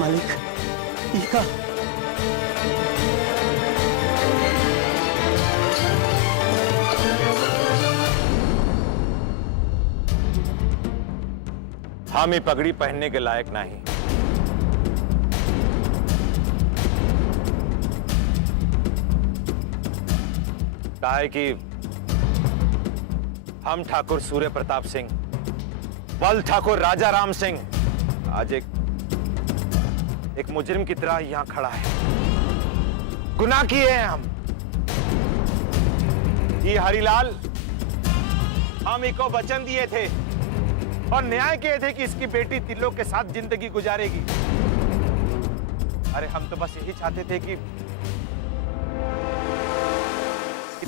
मालिक ये का हम ये पगड़ी पहनने के लायक नहीं। कहा है कि हम ठाकुर सूर्य प्रताप सिंह, बल ठाकुर राजा राम सिंह आज एक मुजरिम की तरह यहां खड़ा है। गुनाह किए हैं हम। ये हरिलाल हम इको वचन दिए थे और न्याय किए थे कि इसकी बेटी तिलों के साथ जिंदगी गुजारेगी। अरे हम तो बस यही चाहते थे कि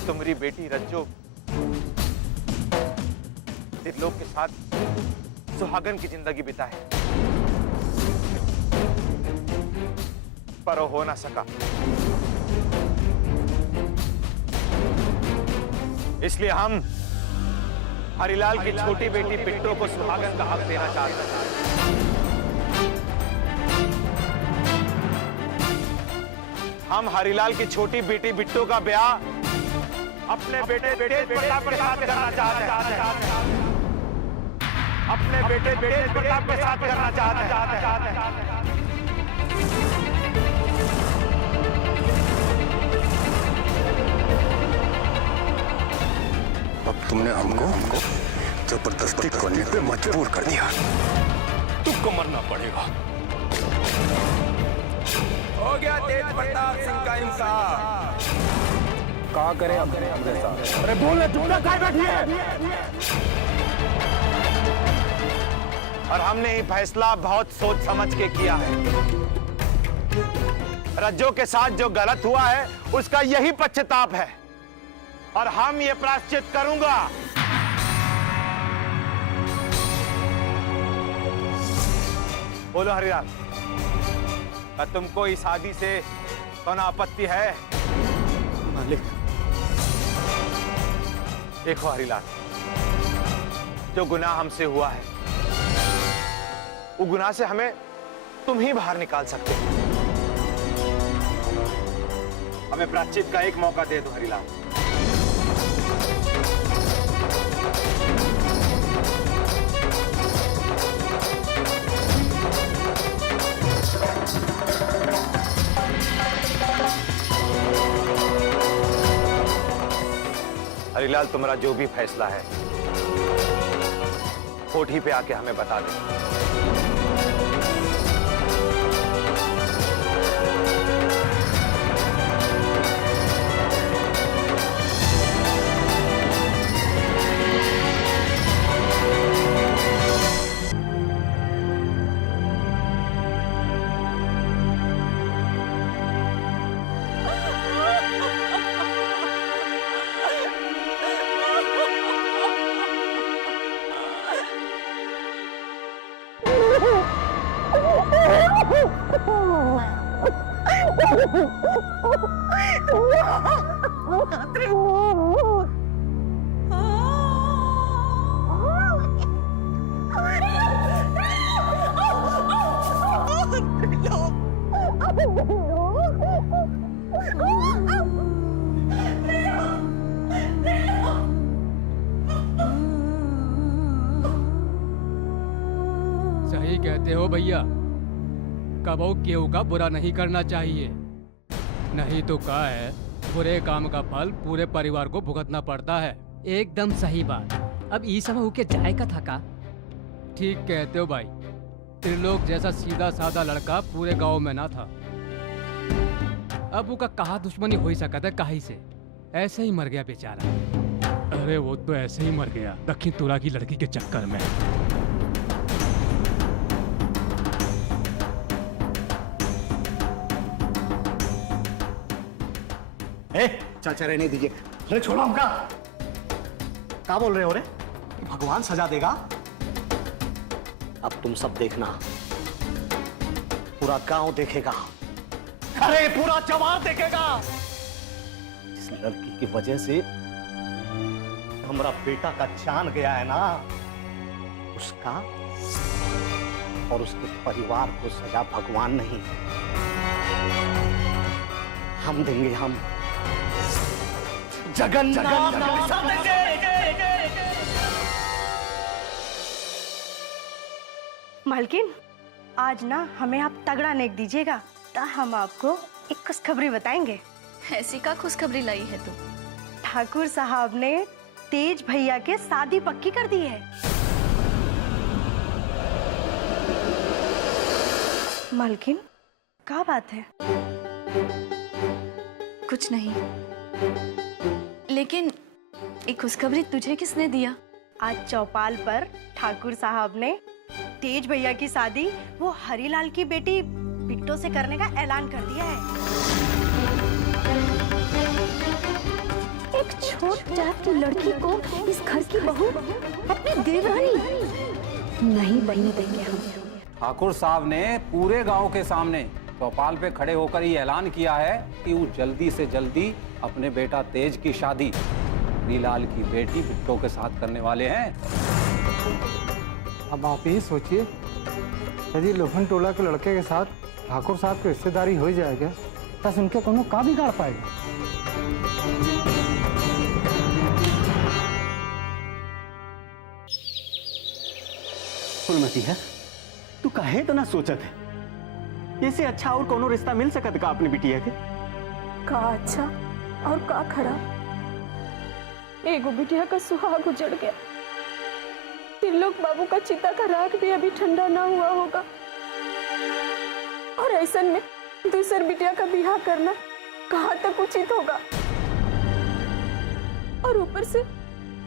तुम्हारी बेटी रज्जो तिलों के साथ सुहागन की जिंदगी बिताए, पर वो हो ना सका। इसलिए हम हरिलाल की छोटी बेटी बिट्टो को सुहागन का हक देना चाहते हैं। हम हरिलाल की छोटी बेटी बिट्टो का ब्याह अपने बेटे प्रताप के साथ करना चाहते हैं। अपने बेटे प्रताप के साथ करना चाहते हैं। अब तुमने हमको जबरदस्ती करने पे मजबूर कर दिया। तुमको मरना पड़ेगा। हो गया तेज प्रताप सिंह का इंसाफ। कहा करें हम अपने साथ? अरे बोल चुप ना, काय बैठी है? और हमने ये फैसला बहुत सोच समझ के किया है। रज्जो के साथ जो गलत हुआ है उसका यही पश्चाताप है और हम ये प्रायश्चित करूंगा। बोलो हरिलाल, क्या तुमको इस शादी से कौन आपत्ति है? मालिक देखो हरिलाल, जो गुनाह हमसे हुआ है वो गुनाह से हमें तुम ही बाहर निकाल सकते हो। हमें प्रायश्चित का एक मौका दे दो हरिलाल। हरिलाल, तुम्हारा जो भी फैसला है कोठी पे आके हमें बता दो। सही कहते हो भैया, कबो केहू का बुरा नहीं करना चाहिए, नहीं तो क्या है बुरे काम का फल पूरे परिवार को भुगतना पड़ता है। एकदम सही बात। अब ई समय होके जाए का था का? ठीक कहते हो भाई, त्रिलोक जैसा सीधा साधा लड़का पूरे गांव में ना था। अब वो का कहा दुश्मनी हो ही सका था कहीं से, ऐसे ही मर गया बेचारा। अरे वो तो ऐसे ही मर गया दक्षिण तुला की लड़की के चक्कर में। चाचा रहने दीजिए। अरे छोड़ो हमका। क्या बोल रहे हो रे? भगवान सजा देगा। अब तुम सब देखना, पूरा गांव देखेगा, अरे पूरा जवान देखेगा। इस लड़की की वजह से हमारा बेटा का जान गया है ना, उसका और उसके परिवार को सजा भगवान नहीं, हम देंगे। हम जगन्नाथ देंगे। मालकिन, आज ना हमें आप तगड़ा नेक दीजिएगा, तो हम आपको एक खुशखबरी बताएंगे। ऐसी का खुशखबरी लाई है तू? ठाकुर साहब ने तेज भैया के शादी पक्की कर दी है। मालकिन, क्या बात है? कुछ नहीं, लेकिन एक खुशखबरी तुझे किसने दिया? आज चौपाल पर ठाकुर साहब ने तेज भैया की शादी वो हरीलाल की बेटी बिट्टो से करने का ऐलान कर दिया है। एक छोट जात की लड़की को इस घर की बहू अपनी देवरानी नहीं बनने देंगे हम। ठाकुर साहब ने पूरे गांव के सामने चौपाल पे खड़े होकर ये ऐलान किया है कि वो जल्दी से जल्दी अपने बेटा तेज की शादी हरीलाल की बेटी बिट्टो के साथ करने वाले हैं। अब आप ही सोचिए, यदि लोहन टोला के लड़के के साथ ठाकुर साहब की रिश्तेदारी हो जाएगा तो उनके कोनो का बिगाड़ पाएगा। फूलमती है, तू काहे तो ना सोचत है? इससे अच्छा और कोनो रिश्ता मिल सकत का अपनी बिटिया के? का अच्छा और का खराब, एगो बिटिया का सुहाग उजड़ गया। त्रिलोक बाबू का चिता का राख भी अभी ठंडा ना हुआ होगा, और ऐसन में दूसर बिटिया का बिहार करना कहाँ तक उचित होगा? और ऊपर से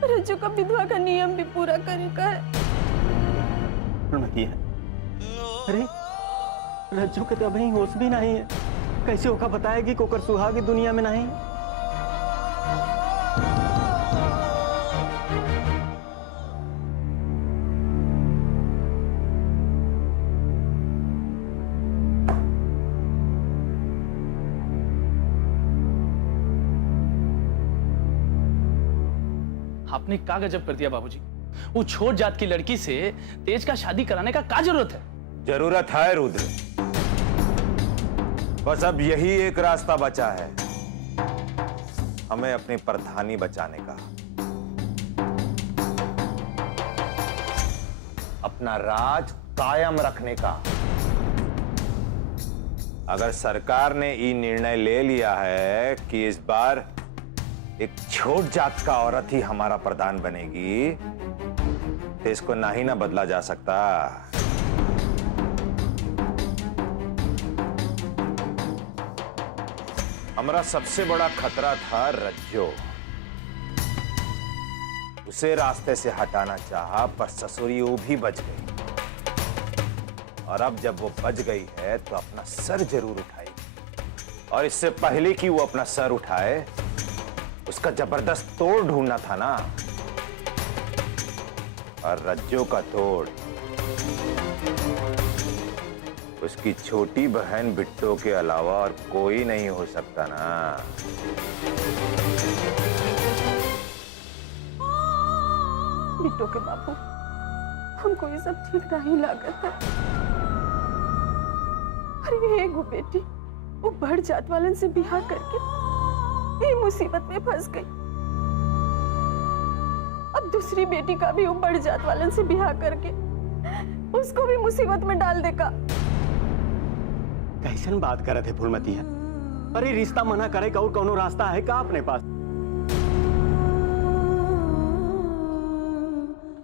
रज्जू का विधवा का नियम भी पूरा करने का है। फूलमती है, अरे रज्जू के तो अभी होश भी नहीं है, कैसे ओका बताएगी कोकर सुहागी दुनिया में नहीं? आपने क्या गजब कर दिया बाबूजी। वो छोट जात की लड़की से तेज का शादी कराने का क्या जरूरत है? जरूरत है रुद्र, बस अब यही एक रास्ता बचा है हमें अपनी प्रधानी बचाने का, अपना राज कायम रखने का। अगर सरकार ने ये निर्णय ले लिया है कि इस बार एक छोट जात का औरत ही हमारा प्रधान बनेगी, तो इसको ना ही ना बदला जा सकता। हमारा सबसे बड़ा खतरा था रज्जो, उसे रास्ते से हटाना चाहा, पर ससुरी वो भी बच गई। और अब जब वो बच गई है तो अपना सर जरूर उठाएगी, और इससे पहले कि वो अपना सर उठाए उसका जबरदस्त तोड़ ढूंढना था ना। और रज्जो का तोड़ उसकी छोटी बहन बिट्टो के अलावा और कोई नहीं हो सकता ना। बिट्टो के बापू, हमको ये सब ठीक नहीं लागत है। अरे एगो बेटी वो बढ़ जात वालन से बिहार करके ये मुसीबत में फंस गई, अब दूसरी बेटी का भी वो बढ़ जात वालन से बिहार करके उसको भी मुसीबत में डाल देगा। कैसन बात करत है फूलमती है? अरे रिश्ता मना करे का और कोनो रास्ता है का अपने पास?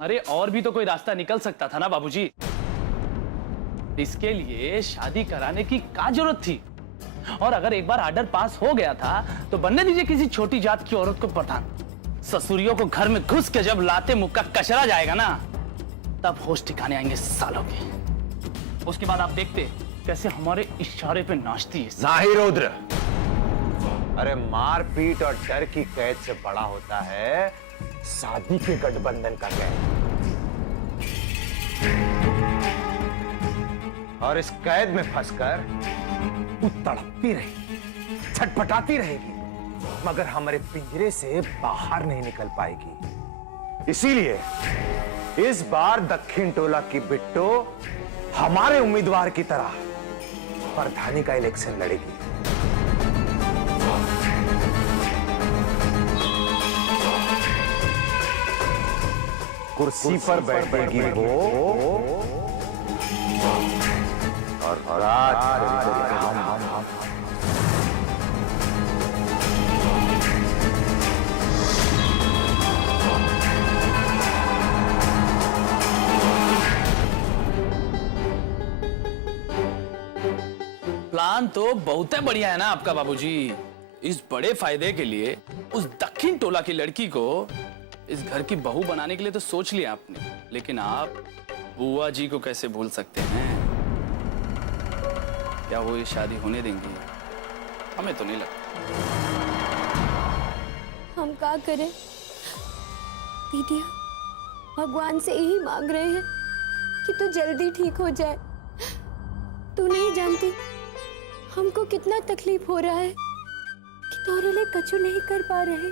अरे और भी तो कोई रास्ता निकल सकता था ना बाबूजी। इसके लिए शादी कराने की क्या जरूरत थी? और अगर एक बार आर्डर पास हो गया था तो बनने दीजिए किसी छोटी जात की औरत को प्रधान। ससुरियों को घर में घुस के जब लाते मुक्का कचरा जाएगा ना, तब होश ठिकाने आएंगे सालों के। उसके बाद आप देखते कैसे हमारे इशारे पे नाचती है। नहीं रुद्र, अरे मार पीट और डर की कैद से बड़ा होता है शादी के गठबंधन का कैद। और इस कैद में फंसकर वो तड़पती रहेगी, छटपटाती रहेगी, मगर हमारे पिंजरे से बाहर नहीं निकल पाएगी। इसीलिए इस बार दक्षिण टोला की बिट्टो हमारे उम्मीदवार की तरह प्रधानी का इलेक्शन लड़ेगी। कुर्सी पर बैठेगी वो और राज करेंगे हम। प्लान तो बहुत बढ़िया है ना आपका बाबूजी। इस बड़े फायदे के लिए उस दक्षिण टोला की लड़की को इस घर की बहू बनाने के लिए तो सोच लिया आपने, लेकिन आप बुआ जी को कैसे भूल सकते हैं? क्या वो ये शादी होने देंगी? हमें तो नहीं लगता। हम क्या करें दीदिया, भगवान से यही मांग रहे हैं कि तू जल्दी ठीक हो जाए। तू नहीं जानती हमको कितना तकलीफ हो रहा है कि तोरे लिए कछु नहीं कर पा रहे।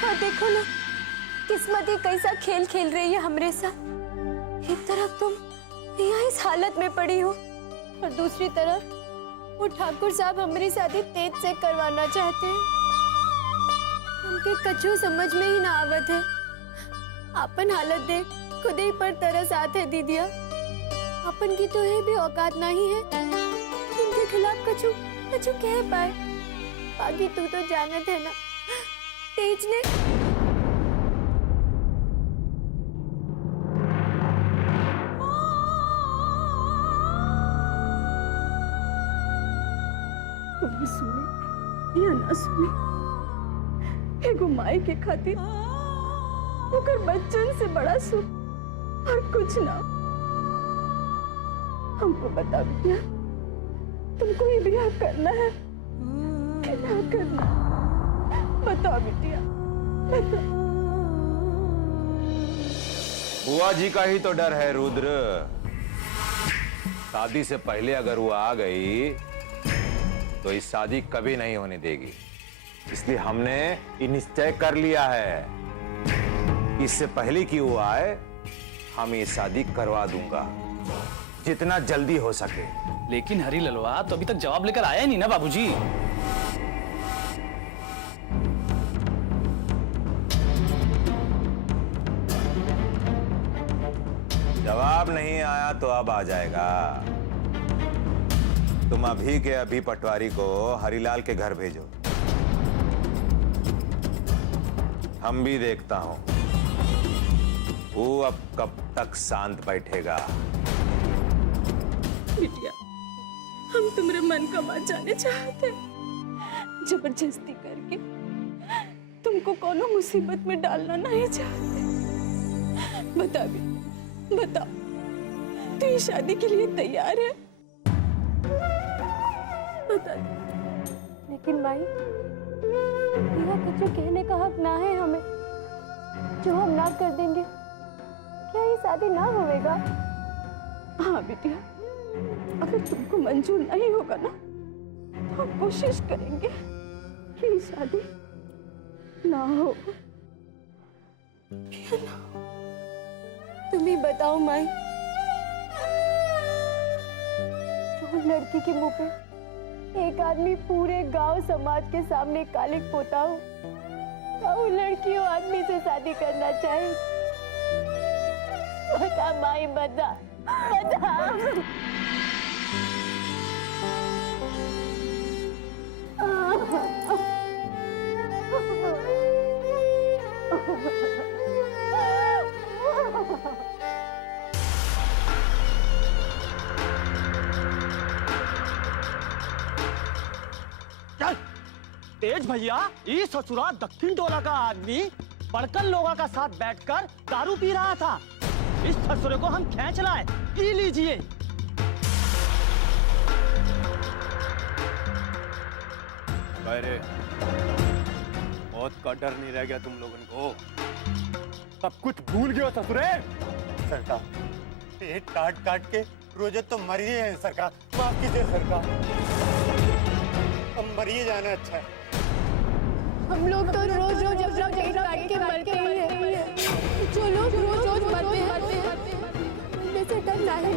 हाँ देखो ना, किस्मत ही कैसा खेल खेल रही है हमरे साथ। एक तरफ तुम यहाँ इस हालत में पड़ी हो और दूसरी तरफ वो ठाकुर साहब हमारी शादी तेज से करवाना चाहते हैं। उनके कछु समझ में ही ना आवत है। अपन हालत देख खुद ही पर तरस आते है दीदिया। अपन की तो है भी औकात नहीं है इनके खिलाफ कछु कछु कह पाए। बाकी तू तो जानत है ना, तेज ने तुम सुने या ना सुने, एगो माई के खातिर ओकर बच्चन से बड़ा सुख और कुछ ना। हमको बता बिटिया, तुमको ये ब्याह करना है कि ना करना? बताओ बिटिया, बताओ। बुआ जी का ही तो डर है रुद्र। शादी से पहले अगर वो आ गई तो इस शादी कभी नहीं होने देगी। इसलिए हमने ये निश्चय कर लिया है, इससे पहले कि वो आए हम ये शादी करवा दूंगा जितना जल्दी हो सके। लेकिन हरी ललवा तो अभी तक जवाब लेकर आया नहीं ना बाबूजी। जवाब नहीं आया तो अब आ जाएगा। तुम अभी के अभी पटवारी को हरिलाल के घर भेजो। हम भी देखता हूं वो अब कब तक शांत बैठेगा। बिटिया, हम तुम्हारे मन का बात जाने चाहते हैं। जबरदस्ती करके तुमको कोनो मुसीबत में डालना नहीं चाहते। बता भी, बता, तू ये शादी के लिए तैयार है? बता। लेकिन माई, यह कुछ कहने का हक ना है हमें। जो हम ना कर देंगे क्या ये शादी ना होएगा? हाँ बिटिया, अगर तुमको मंजूर नहीं होगा ना तो हम कोशिश करेंगे कि ये शादी ना हो। तुम ही बताओ माई, जो लड़की के मुंह पे एक आदमी पूरे गांव समाज के सामने कालिक पोता हो, वो लड़की वो आदमी से शादी करना चाहे? बता माई, बता, बता। चल तेज भैया, ये ससुरा दक्षिण टोला का आदमी बड़कन लोगों का साथ बैठकर दारू पी रहा था। इस ससुरे को हम खींच लाए, पी लीजिए। अरे मौत का डर नहीं रह गया तुम लोगों को? सब कुछ भूल गए हो ससुरे? सरकार, पेट काट काट के रोजे तो मर ही है सरकार। माफ कीजिए सरकार, हम मरिए जाना अच्छा है। हम लोग तो रोज रोज अपना पेट काट के मरते हैं। जो लोग रोज रोज मरने से डरना है।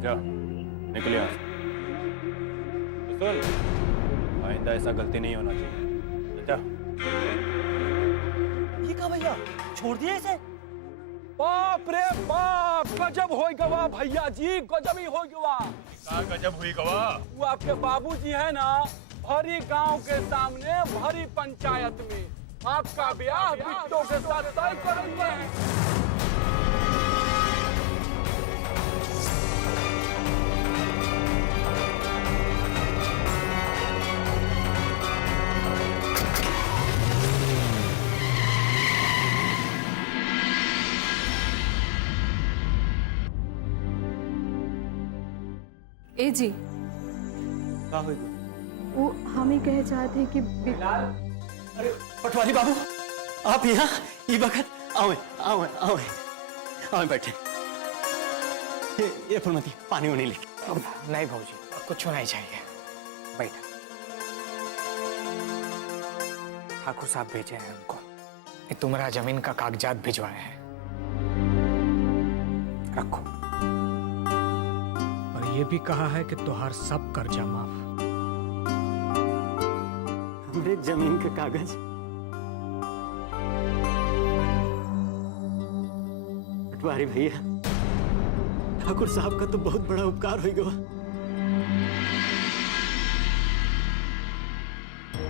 जा निकल यहाँ से। आइंदा ऐसा गलती नहीं होना चाहिए। जा। ये कहा भैया, छोड़ दिया इसे? बाप रे बाप, गजब हो गवा भैया जी, गजब ही हो गवा। क्या गजब हुई गवा? वो आपके बाबूजी है ना, भरी गांव के सामने, भरी पंचायत में आपका ब्याह बिट्टो के साथ तय करेंगे। ए जी, क्या होगा? वो हम ही कह चाहते हैं कि अरे पटवारी बाबू, आप यहाँ ये वक्त आओ आओ आओ आओ बैठे। ये फुलमती पानी उन्हें लेके। नहीं भाऊजी, कुछ नहीं चाहिए, बैठ। ठाकुर साहब भेजे हैं हमको, ये तुम्हारा जमीन का कागजात भिजवाए हैं, रखो। और ये भी कहा है कि तुहार सब कर्जा माफ। हमरे जमीन के कागज? पटवारी भैया, ठाकुर साहब का तो बहुत बड़ा उपकार हो गया।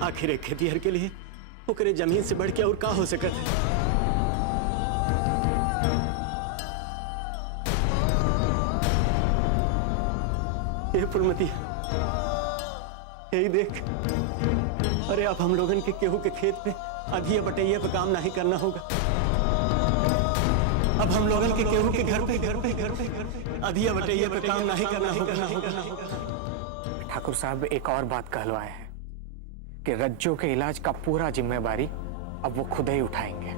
आखिर एक खेतीहर के लिए ओकरे जमीन से बढ़ के और का हो सकत है। ये फुलमती, यही देख। अरे अब हम लोगन के केहू के खेत पे अधिया बटैया पे काम नहीं करना होगा। अब हम लोगन के केहू के घर पे अधिया बटैया पे काम नहीं करना होगा। ठाकुर साहब एक और बात कहलवाए हैं कि रज्जो के इलाज का पूरा जिम्मेदारी अब वो खुद ही उठाएंगे।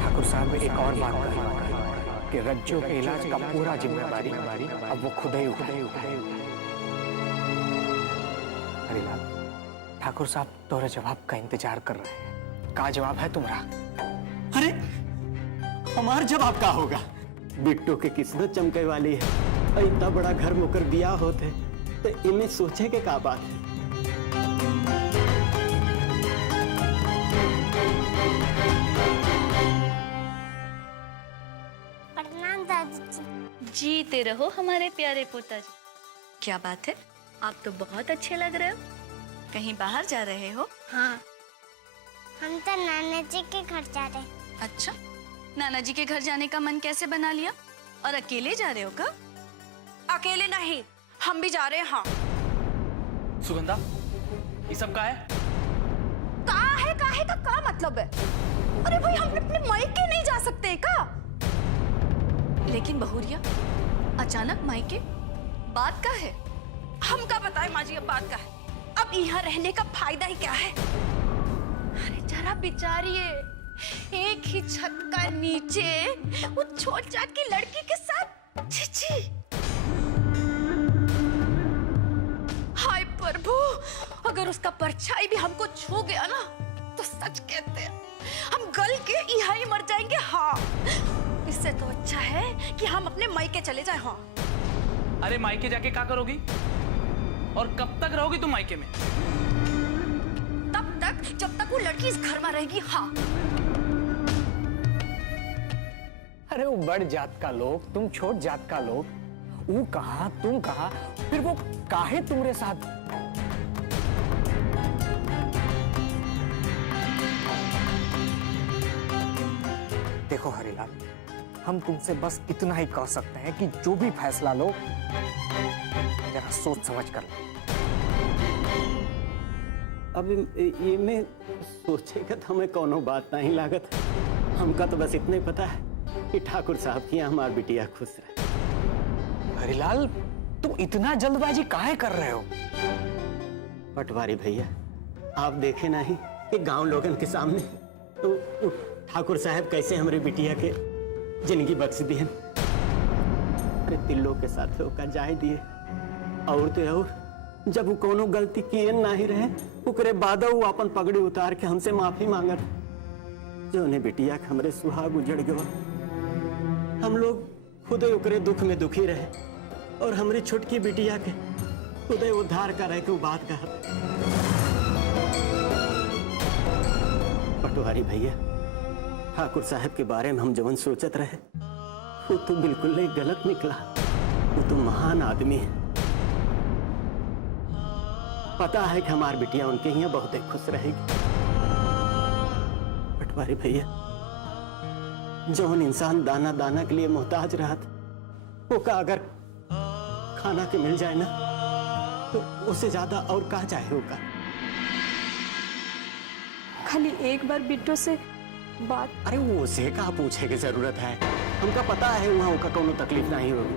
ठाकुर साहब एक और बात कहलवाए हैं कि रज्जो के इलाज का पूरा जिम्मेदारी अब वो खुद ही उठाएंगे। हरिलाल, ठाकुर साहब तोरे जवाब का इंतजार कर रहे हैं। का जवाब है तुम्हारा? अरे हमार जवाब का होगा? बिट्टू की किस्मत चमके वाली है। इतना बड़ा घर मुकर दिया होते तो इन्हें सोचे के का बात है। प्रणाम दादी। जीते रहो हमारे प्यारे पोताजी। क्या बात है, आप तो बहुत अच्छे लग रहे हो। कहीं बाहर जा रहे हो? हाँ, हम तो नाना जी के घर जा रहे। अच्छा, नाना जी के घर जाने का मन कैसे बना लिया? और अकेले जा रहे हो का? अकेले नहीं, हम भी जा रहे हैं। हाँ। सुगंधा, ये सब का है? काहे का क्या मतलब है? अरे भाई, हम अपने मायके नहीं जा सकते का? लेकिन बहुरिया, अचानक मायके बात का है? हम का बताए माँ जी, अब बात का है। अब यहाँ रहने का फायदा ही क्या है? अरे जरा बिचारिए, एक ही छत का नीचे वो छोट जाट की लड़की के साथ। छी। हाय प्रभु, अगर उसका परछाई भी हमको छू गया ना, तो सच कहते हैं हम गल के यहाँ ही मर जाएंगे। हाँ, इससे तो अच्छा है कि हम अपने मायके चले जाएं। हाँ। अरे मायके जाके क्या करोगी? और कब तक रहोगी तुम मायके में? तब तक जब तक वो लड़की इस घर में रहेगी। हाँ। अरे वो बड़ जात का लोग, तुम छोट जात का लोग, वो कहा तुम कहा, फिर वो काहे तुम्हारे साथ? देखो हरिलाल, हम तुमसे बस इतना ही कह सकते हैं कि जो भी फैसला लो, जरा सोच समझ कर लो। अब ये में सोचेगा तो हमें कोनो बात नहीं लागत। हमका तो बस इतना ही पता है कि ठाकुर साहब की हमारी बिटिया खुश रहे। हरिलाल, तुम इतना जल्दबाजी काहे कर रहे हो? पटवारी भैया, आप देखे नहीं कि गांव लोगन के सामने तो ठाकुर साहब कैसे हमारे बिटिया के जिंदगी बख्श दिए। अरे तिल्लो के साथ ओका जाए दिए और तो और जब वो कोनो गलती किए ना ही रहे उकरे बाद वो अपन पगड़ी उतार के हमसे माफी मांगत जो उन्हें बिटिया के हमरे सुहाग उजड़ गया। हम लोग खुद उकरे दुख में दुखी रहे और हमारी छोटकी बिटिया के खुद उद्धार करे के बात कहा। पटवारी भैया ठाकुर साहब के बारे में हम जवन सोचत रहे वो तो बिल्कुल नहीं गलत निकला। वो तो महान आदमी है। पता है कि हमारी बिटिया उनके यहाँ बहुत ही खुश रहेगी। पटवारी भैया जौन इंसान दाना दाना के लिए मोहताज रहा था वो का अगर खाना के मिल जाए ना तो उससे ज्यादा और क्या चाहे होगा। खाली एक बार बिट्टो से बात। अरे वो उसे का पूछे की जरूरत है। हमका पता है वहाँ उनका कोनो तकलीफ नहीं होगी।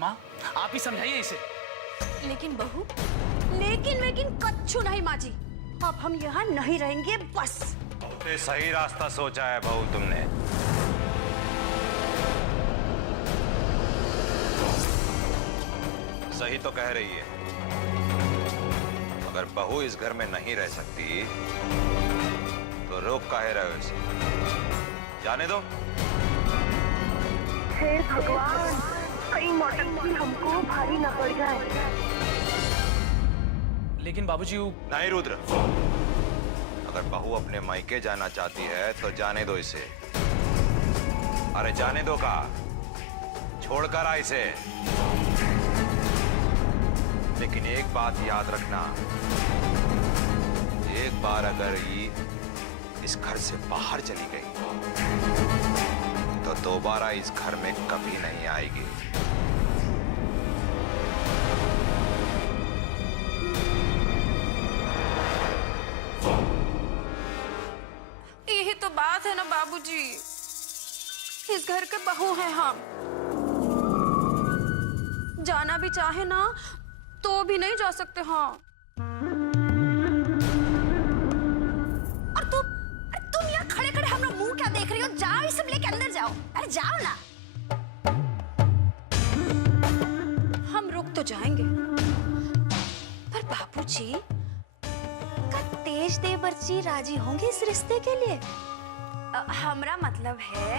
माँ आप ही समझाइए इसे। लेकिन बहू लेकिन कच्छू नहीं माँ जी। अब हम यहाँ नहीं रहेंगे बस। सही रास्ता सोचा है बहू तुमने। सही तो कह रही है। अगर बहू इस घर में नहीं रह सकती तो रोक काहे रहे हो इसे? जाने दो। हे भगवान कहीं नौटंकी हमको भारी न पड़ जाए। लेकिन बाबूजी नहीं रुद्र, अगर बहू अपने मायके जाना चाहती है तो जाने दो इसे। अरे जाने दो का, छोड़कर आ इसे। लेकिन एक बात याद रखना, एक बार अगर ये इस घर से बाहर चली गई तो दोबारा इस घर में कभी नहीं आएगी। यही तो बात है ना बाबूजी, इस घर के बहू हैं हम। जाना भी चाहे ना तो भी नहीं जा सकते। हाँ और तुम यहाँ खड़े खड़े हम लोग मुंह क्या देख रही हो? जाओ ये सब लेके अंदर जाओ। अरे जाओ ना। हम रुक तो जाएंगे पर बाबूजी का तेज देवर जी राजी होंगे इस रिश्ते के लिए? हमरा मतलब है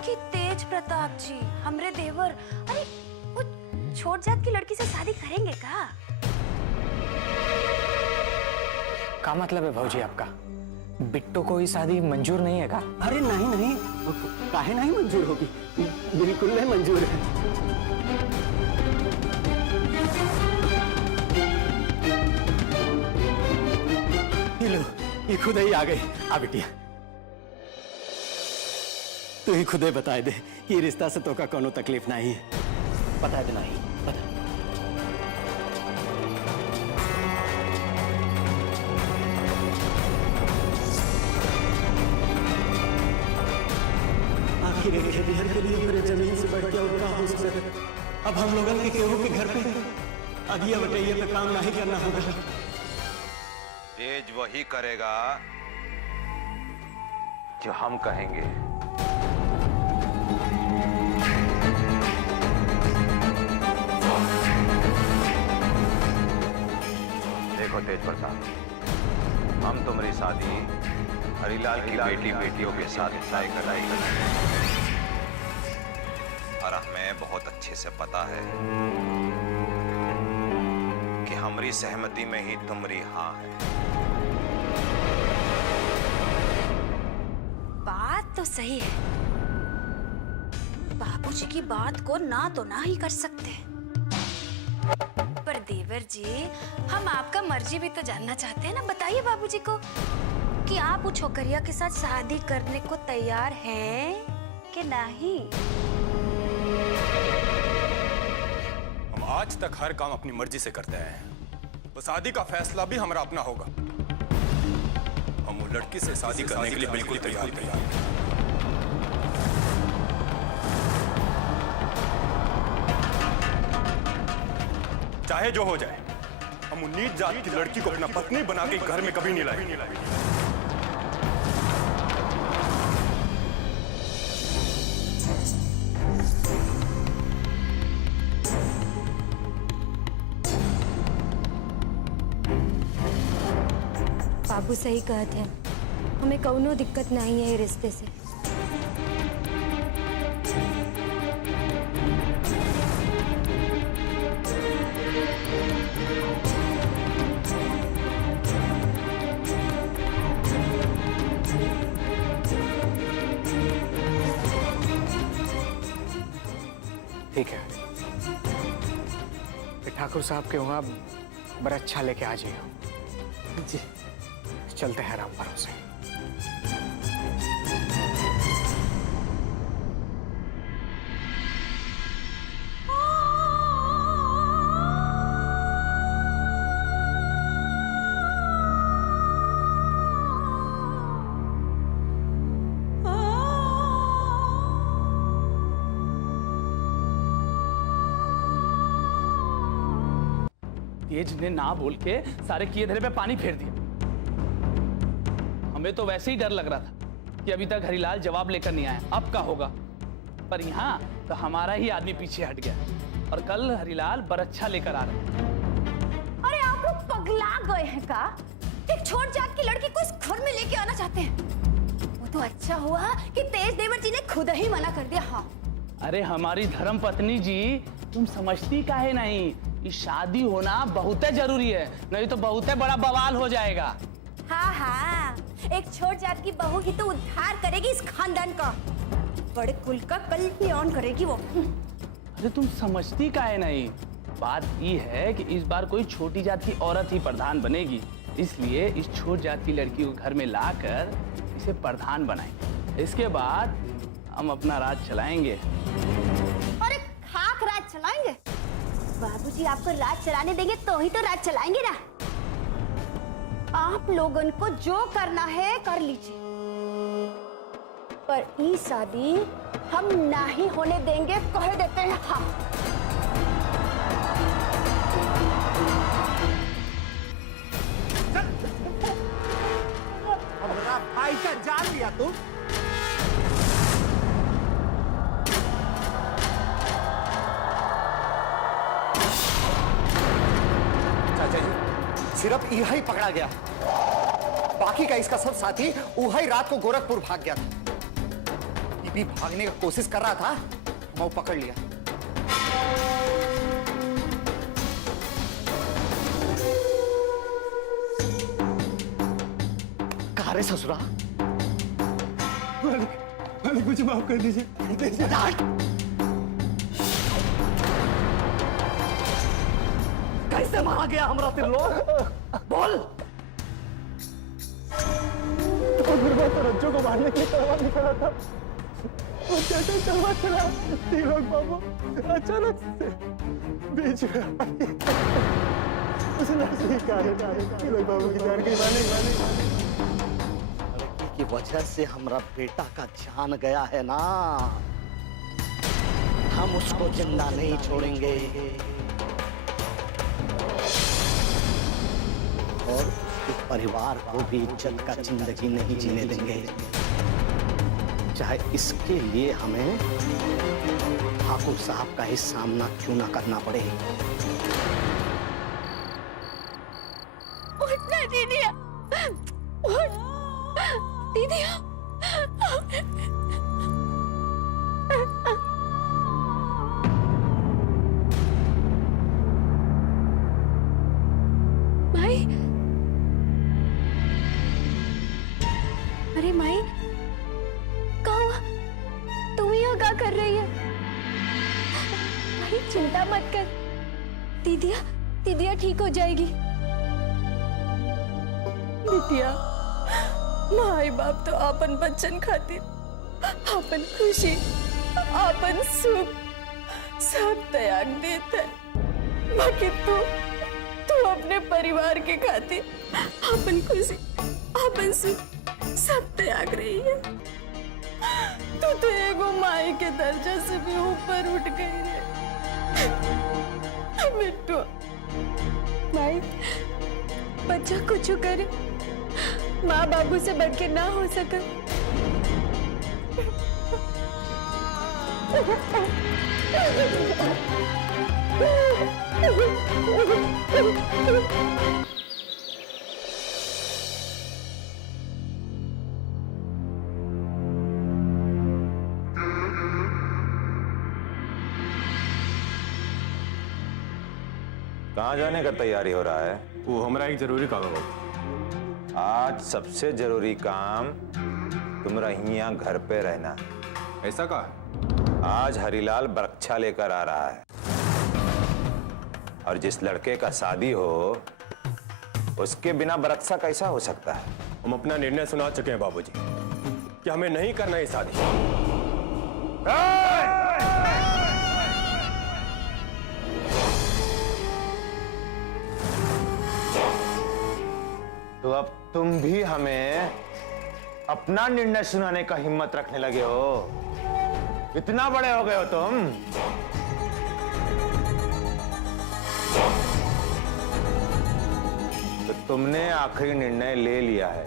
कि तेज प्रताप जी हमरे देवर अरे वो छोट जात की लड़की से शादी करेंगे का मतलब है भाऊजी आपका? बिट्टू को ये शादी मंजूर नहीं है का? अरे नहीं काहे नहीं मंजूर होगी, बिल्कुल नहीं मंजूर है। ये लो ये खुद ही आ गई। आ बिटिया तू ही खुदे बता दे कि रिश्ता से तो का कोनो तकलीफ नहीं है। बता दे नहीं बता। आखिर एक खेतिहर के लिए मेरे जमीन से बढ़ के उनका हो सके। अब हम लोगों के केहू के घर पे अगिया बटैया पे काम नहीं करना होगा। तेज वही करेगा जो हम कहेंगे। देखो तेज प्रताप, हम तुम्हारी शादी हरिलाल की बेटियों के साथ तय कराई और हमें बहुत अच्छे से पता है कि हमारी सहमति में ही तुम्हारी हाँ है। बात तो सही है। बाबूजी की बात को ना तो ना ही कर सकते, पर देवर जी हम आपका मर्जी भी तो जानना चाहते हैं ना। बताइए बाबूजी को कि आप वो छोकरिया के साथ शादी करने को तैयार हैं कि नहीं? हम आज तक हर काम अपनी मर्जी से करते हैं, तो शादी का फैसला भी हमारा अपना होगा। हम वो लड़की से शादी करने के लिए बिल्कुल तैयार हैं। चाहे जो हो जाए, हम उन्नीस जात की लड़की को अपना पत्नी बना के घर में कभी नहीं लाएंगे। बाबू सही कहते हैं, हमें कौनो दिक्कत नहीं है ये रिश्ते से। ठीक है, फिर ठाकुर साहब के वहाँ बड़ा अच्छा लेके आ जाइए जी। चलते हैं रामपुर से। तेज ने ना बोल के सारे किए धरे पे पानी फेर दिया। हमें तो वैसे ही डर लग रहा था कि अभी तक हरिलाल जवाब लेकर नहीं आया, अब क्या होगा। पर यहाँ तो हमारा ही आदमी पीछे हट गया और कल हरिलाल बरच्छा लेकर आ रहे। अरे आप लोग पगला गए हैं का? एक छोट जात की लड़की को इस घर में लेके आना चाहते हैं? वो तो अच्छा हुआ कि तेज देवर जी ने खुद ही मना कर दिया। हाँ अरे हमारी धर्म पत्नी जी, तुम समझती काहे नहीं कि शादी होना बहुत जरूरी है, नहीं तो बहुत बड़ा बवाल हो जाएगा। हाँ हाँ, एक छोट जात की बहू ही तो उद्धार करेगी इस खानदान का, बड़े कुल का कल्याण करेगी वो। अरे तुम समझती काहे नहीं, बात ये है कि इस बार कोई छोटी जात की औरत ही प्रधान बनेगी, इसलिए इस छोट जात की लड़की को घर में लाकर इसे प्रधान बनाएंगे। इसके बाद हम अपना राज चलाएंगे। अरे खाक राज चलाएंगे? बाबूजी आपको राज चलाने देंगे तो ही तो राज चलाएंगे ना। आप लोगों को जो करना है कर लीजिए, पर ये शादी हम नहीं होने देंगे, कह देते हैं। हाँ हमारा भाई का जान लिया तू। चाचा जी, सिर्फ यही पकड़ा गया, बाकी का इसका सब साथी वही रात को गोरखपुर भाग गया था। ये भी भागने का कोशिश कर रहा था, मैं पकड़ लिया। कहा रे ससुरा? मालिक मुझे माफ कर दीजिए। कैसे मारा गया हमारा त्रिलोक? बोल। तो फिर मैं तो रज्जू को मारने के लिए तलवार निकाला था, और जैसे तलवार चला त्रिलोक बाबू अचानक से बीच में आई। उसने ऐसे कहा त्रिलोक बाबू की जान गई। मालिक की वजह से हमारा बेटा का जान गया है ना, हम उसको जिंदा नहीं छोड़ेंगे और उसके परिवार को भी इज्जत का जिंदगी नहीं जीने देंगे, चाहे इसके लिए हमें ठाकुर साहब का ही सामना क्यों ना करना पड़े। उठना दीदिया, उठ दीदिया। माई, अरे माई, क्या हुआ? तुम यहाँ क्या कर रही है? माई चिंता मत कर, दीदिया दीदिया ठीक हो जाएगी। दीदिया, माई बाप तो अपन बच्चन खातिर अपन खुशी, अपन सुख सब त्याग देता है, बाकी तू अपने परिवार के खातिर अपन खुशी, अपन सुख सब त्याग रही है। तू तो एगो माई के दर्जा से भी ऊपर उठ गई है। बिट्टू, माई, बच्चा कुछ करे, माँ बाबू से बढ़ के ना हो सका। कहाँ जाने का तैयारी हो रहा है? वो हमारा एक जरूरी काम है बाबू। आज सबसे जरूरी काम तुम्हारा यहाँ घर पे रहना। ऐसा कहा? आज हरिलाल बरक्षा लेकर आ रहा है और जिस लड़के का शादी हो उसके बिना बरक्षा कैसा हो सकता है? हम अपना निर्णय सुना चुके हैं बाबूजी कि हमें नहीं करना ये शादी। तो अब तुम भी हमें अपना निर्णय सुनाने का हिम्मत रखने लगे हो? इतना बड़े हो गए हो तुम? तो तुमने आखिरी निर्णय ले लिया है।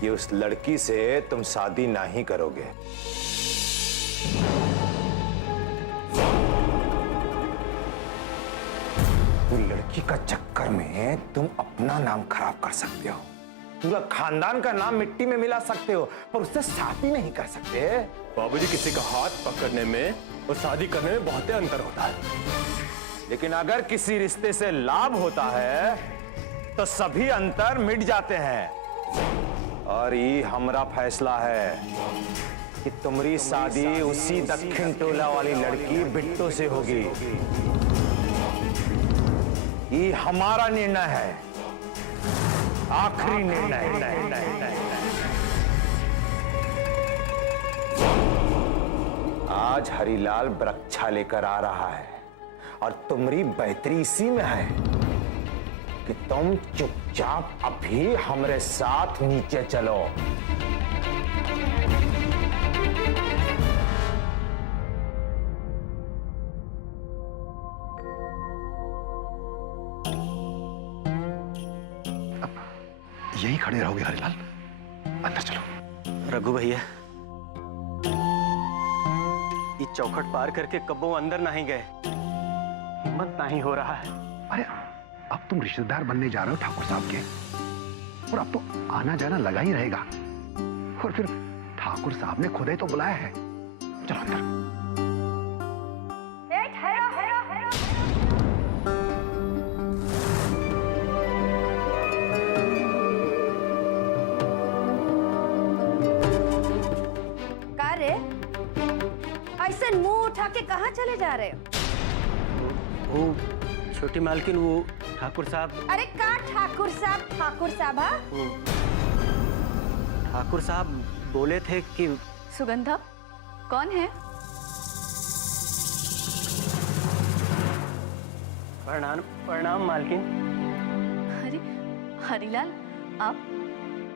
कि उस लड़की से तुम शादी नहीं करोगे। वो लड़की का चक्कर में तुम अपना नाम खराब कर सकते हो, पूरा खानदान का नाम मिट्टी में मिला सकते हो, पर उससे शादी नहीं कर सकते। बाबूजी, किसी का हाथ पकड़ने में और शादी करने में बहुत अंतर होता है। लेकिन अगर किसी रिश्ते से लाभ होता है तो सभी अंतर मिट जाते हैं। और ये हमारा फैसला है कि तुम्हारी शादी उसी दक्षिण टोला वाली लड़की बिट्टो से होगी। ये हमारा निर्णय है, आखिरी निर्णय। आज हरिलाल बरक्षा लेकर आ रहा है और तुम्हारी बेहतरी इसी में है कि तुम चुपचाप अभी हमारे साथ नीचे चलो। यही खड़े रहोगे हरिलाल? अंदर चलो। रघु भैया, ये चौखट पार करके कब्बों अंदर नहीं गए, हिम्मत नहीं हो रहा है। अरे अब तुम रिश्तेदार बनने जा रहे हो ठाकुर साहब के, और अब तो आना जाना लगा ही रहेगा। और फिर ठाकुर साहब ने खुद ही तो बुलाया है। चलो अंदर। ऐसे मुंह उठा के कहाँ चले जा रहे हो? वो छोटी मालकिन, वो ठाकुर साहब। अरे का ठाकुर साहब? ठाकुर साहब? हाँ, ठाकुर साहब बोले थे कि सुगंधा कौन है? प्रणाम प्रणाम मालकिन। अरे हरिलाल, आप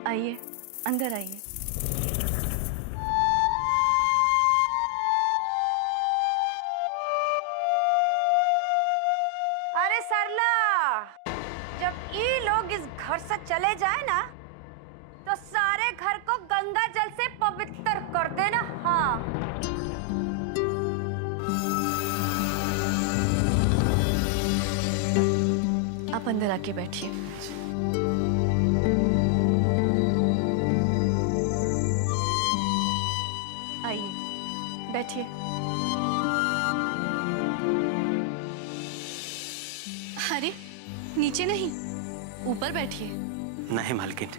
आइए, अंदर आइए। अरे सरला, जब ये लोग इस घर से चले जाए ना तो सारे घर को गंगा जल से पवित्र कर देना। हाँ, आप अंदर आके बैठिए। आइए, बैठिए। अरे नीचे नहीं, ऊपर बैठिए। नहीं मालकिन,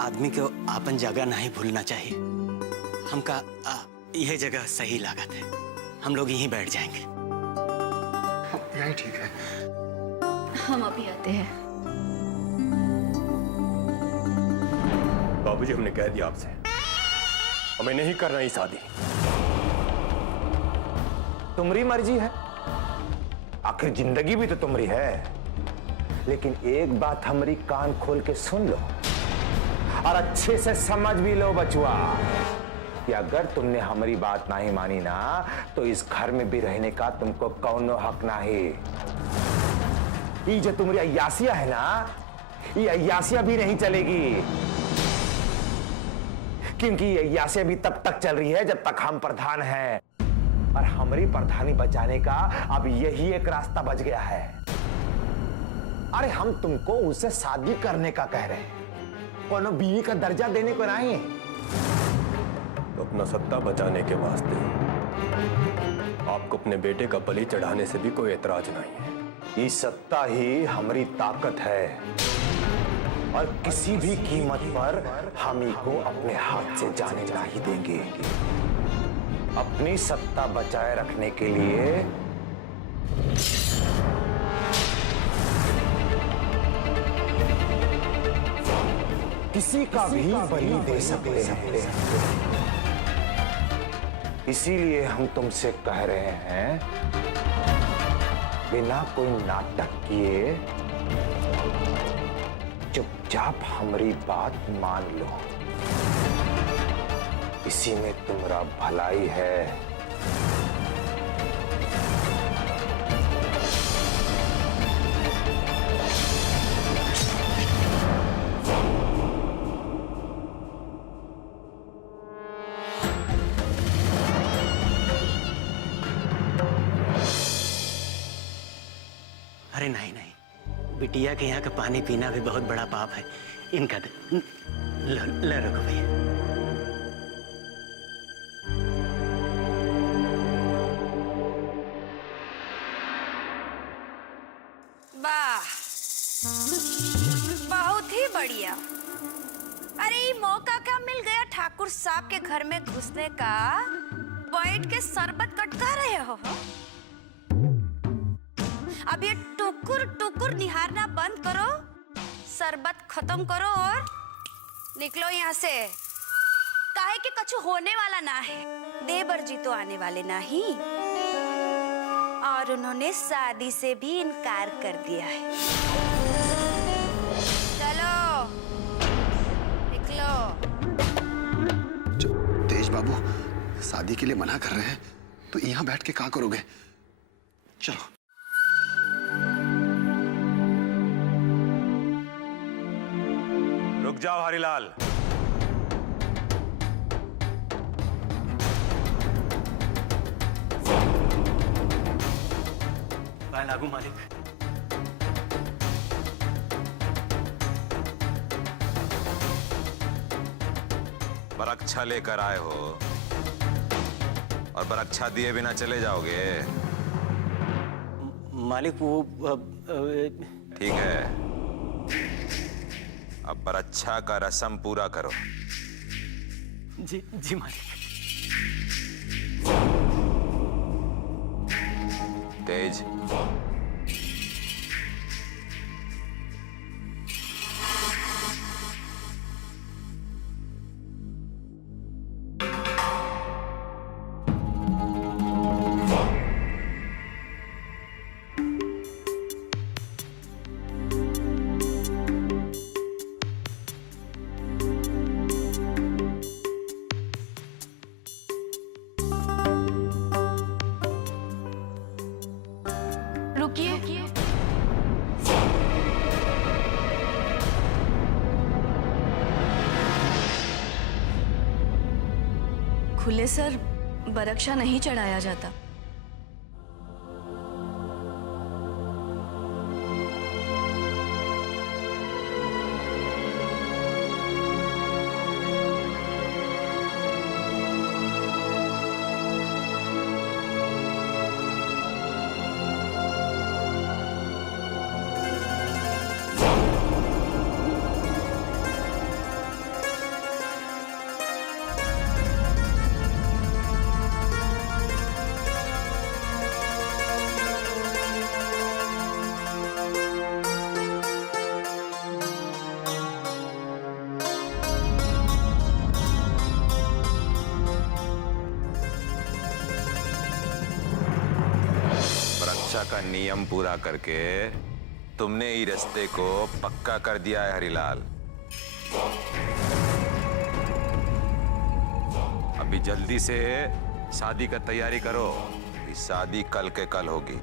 आदमी को आपन जगह नहीं भूलना चाहिए। हमका यह जगह सही लागत है, हम लोग यहीं बैठ जाएंगे। यही ठीक है। हम अभी आते हैं। बाबूजी, हमने कह दिया आपसे, हमें नहीं करना ये शादी। तुम्हारी मर्जी है, आखिर जिंदगी भी तो तुम्हारी है। लेकिन एक बात हमारी कान खोल के सुन लो और अच्छे से समझ भी लो बचुआ, कि अगर तुमने हमारी बात नहीं मानी ना तो इस घर में भी रहने का तुमको कौनो हक नहीं। ये जो तुम्हारी अय्यासिया है ना, ये अय्यासिया भी नहीं चलेगी, क्योंकि ये अय्यासिया भी तब तक चल रही है जब तक हम प्रधान हैं, और हमारी प्रधानी बचाने का अब यही एक रास्ता बच गया है। अरे हम तुमको उससे शादी करने का कह रहे हैं, कोनो बीवी का दर्जा देने को नहीं। तो अपना सत्ता बचाने के वास्ते आपको अपने बेटे का बलि चढ़ाने से भी कोई एतराज नहीं है। ये सत्ता ही हमारी ताकत है और किसी भी कीमत पर हम ही को अपने हाथ से जाने नहीं देंगे। अपनी सत्ता बचाए रखने के लिए किसी का भी बलि दे सकते हैं। इसीलिए हम तुमसे कह रहे हैं, बिना कोई नाटक किए चुपचाप हमारी बात मान लो। इसी में तुम्हारा भलाई है। अरे नहीं नहीं, बिटिया के यहाँ का पानी पीना भी बहुत बड़ा पाप है। इनका लो रखो भैया। वाह, बहुत ही बढ़िया। अरे ये मौका क्या मिल गया ठाकुर साहब के घर में घुसने का? बैठ के शरबत कटका रहे हो? अब ये टुकुर टुकुर निहारना बंद करो, शरबत खत्म करो और निकलो यहाँ से। काहे कि कुछ होने वाला ना है। देवर जी तो आने वाले नहीं, और उन्होंने शादी से भी इनकार कर दिया है। चलो निकलो। तेज बाबू शादी के लिए मना कर रहे हैं तो यहाँ बैठ के क्या करोगे? चलो। रुक जाओ हरिलाल। पाए लागू मालिक। बरक्षा लेकर आए हो और बरक्षा दिए बिना चले जाओगे? मालिक वो ठीक है, अब बरक्षा का रस्म पूरा करो। जी जी मालिक। तेज रुकिए। खुले सर बरक्षा नहीं चढ़ाया जाता। बरक्षा का नियम पूरा करके तुमने ही रास्ते को पक्का कर दिया है हरिलाल। अभी जल्दी से शादी का तैयारी करो। इस शादी कल के कल होगी।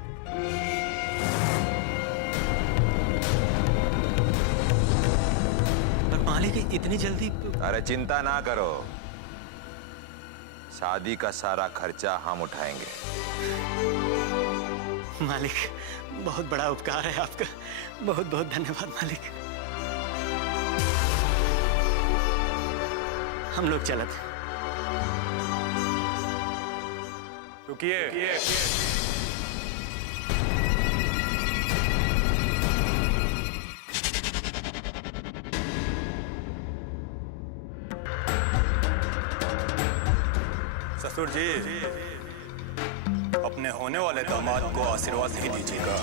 पर मालिक इतनी जल्दी? अरे चिंता ना करो, शादी का सारा खर्चा हम उठाएंगे। मालिक बहुत बड़ा उपकार है आपका, बहुत बहुत धन्यवाद मालिक। हम लोग चलत। रुकिए। ससुर जी, अपने होने वाले दामाद को आशीर्वाद नहीं दीजिएगा।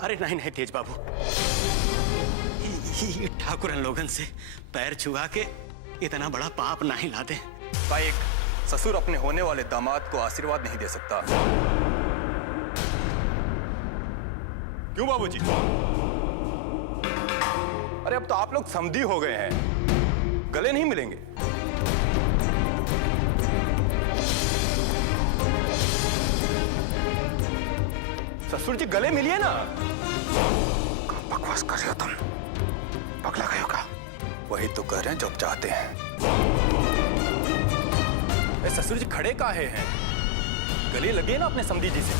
अरे नहीं नहीं तेज बाबू, ये ठाकुरन लोगन से पैर छुआ के इतना बड़ा पाप नहीं लाते। एक ससुर अपने होने वाले दामाद को आशीर्वाद नहीं दे सकता। क्यों बाबूजी? अरे अब तो आप लोग समधी हो गए हैं, गले नहीं मिलेंगे। ससुर जी गले मिलिए ना। बकवास कर रहे हो तुम? पगला गए हो का? वही तो कह रहे हैं जो आप चाहते हैं। ससुर जी खड़े काहे हैं? गले लगे ना अपने समधी जी से।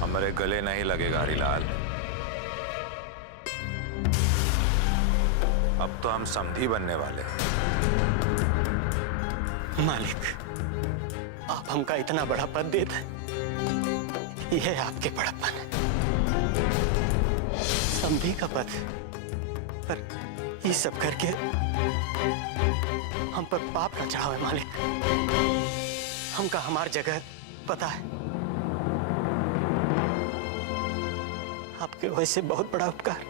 हमारे गले नहीं लगेगा हरिलाल। अब तो हम समधी बनने वाले हैं। मालिक, आप हमका इतना बड़ा पद देते हैं, यह आपके बड़प्पन है। समधी का पद, पर ये सब करके हम पर पाप न चढ़ाओ मालिक। हमका हमार जगह पता है। आपके वैसे बहुत बड़ा उपकार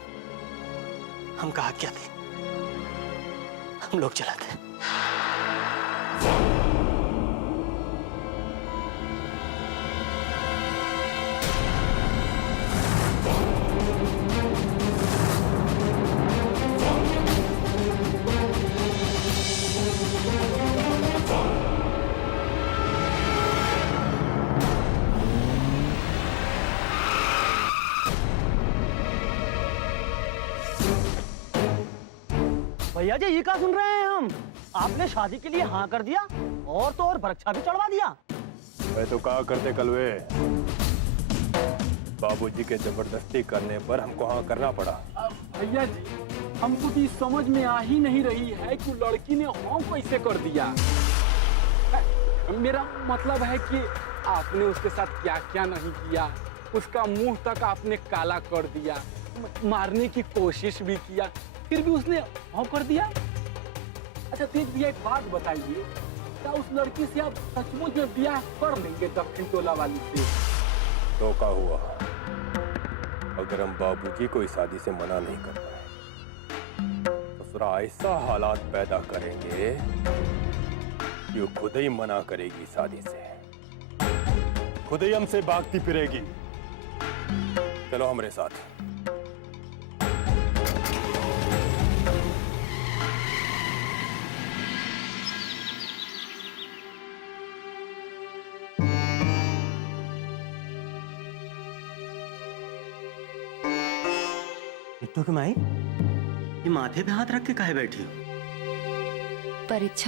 हम कहा क्या थे। हम लोग चलाते हैं। भैया जी ये क्या सुन रहे हैं हम? आपने शादी के लिए हाँ कर दिया और तो और बरक्षा भी चढ़वा दिया। मैं तो कहा करते कलवे, बाबूजी के जबरदस्ती करने पर हमको हाँ करना पड़ा। भैया जी, हमको तो समझ में आ ही नहीं रही है कि लड़की ने हाँ कैसे कर दिया। मेरा मतलब है कि आपने उसके साथ क्या क्या नहीं किया। उसका मुंह तक आपने काला कर दिया, मारने की कोशिश भी किया, फिर भी उसने हाँ कर दिया। अच्छा तेज भैया, एक बात बताइए, क्या उस लड़की से आप सचमुच में ब्याह कर लेंगे दक्षिण टोला वाली से? तो क्या हुआ अगर हम बाबूजी को इस शादी से मना नहीं कर पाए? ससुरा ऐसा हालात पैदा करेंगे कि वो खुद ही मना करेगी शादी से, खुद ही हमसे भागती फिरेगी। चलो हमारे साथ। बिट्टू की माई, ये माथे पे हाथ रख के काहे बैठी हो? परीक्षा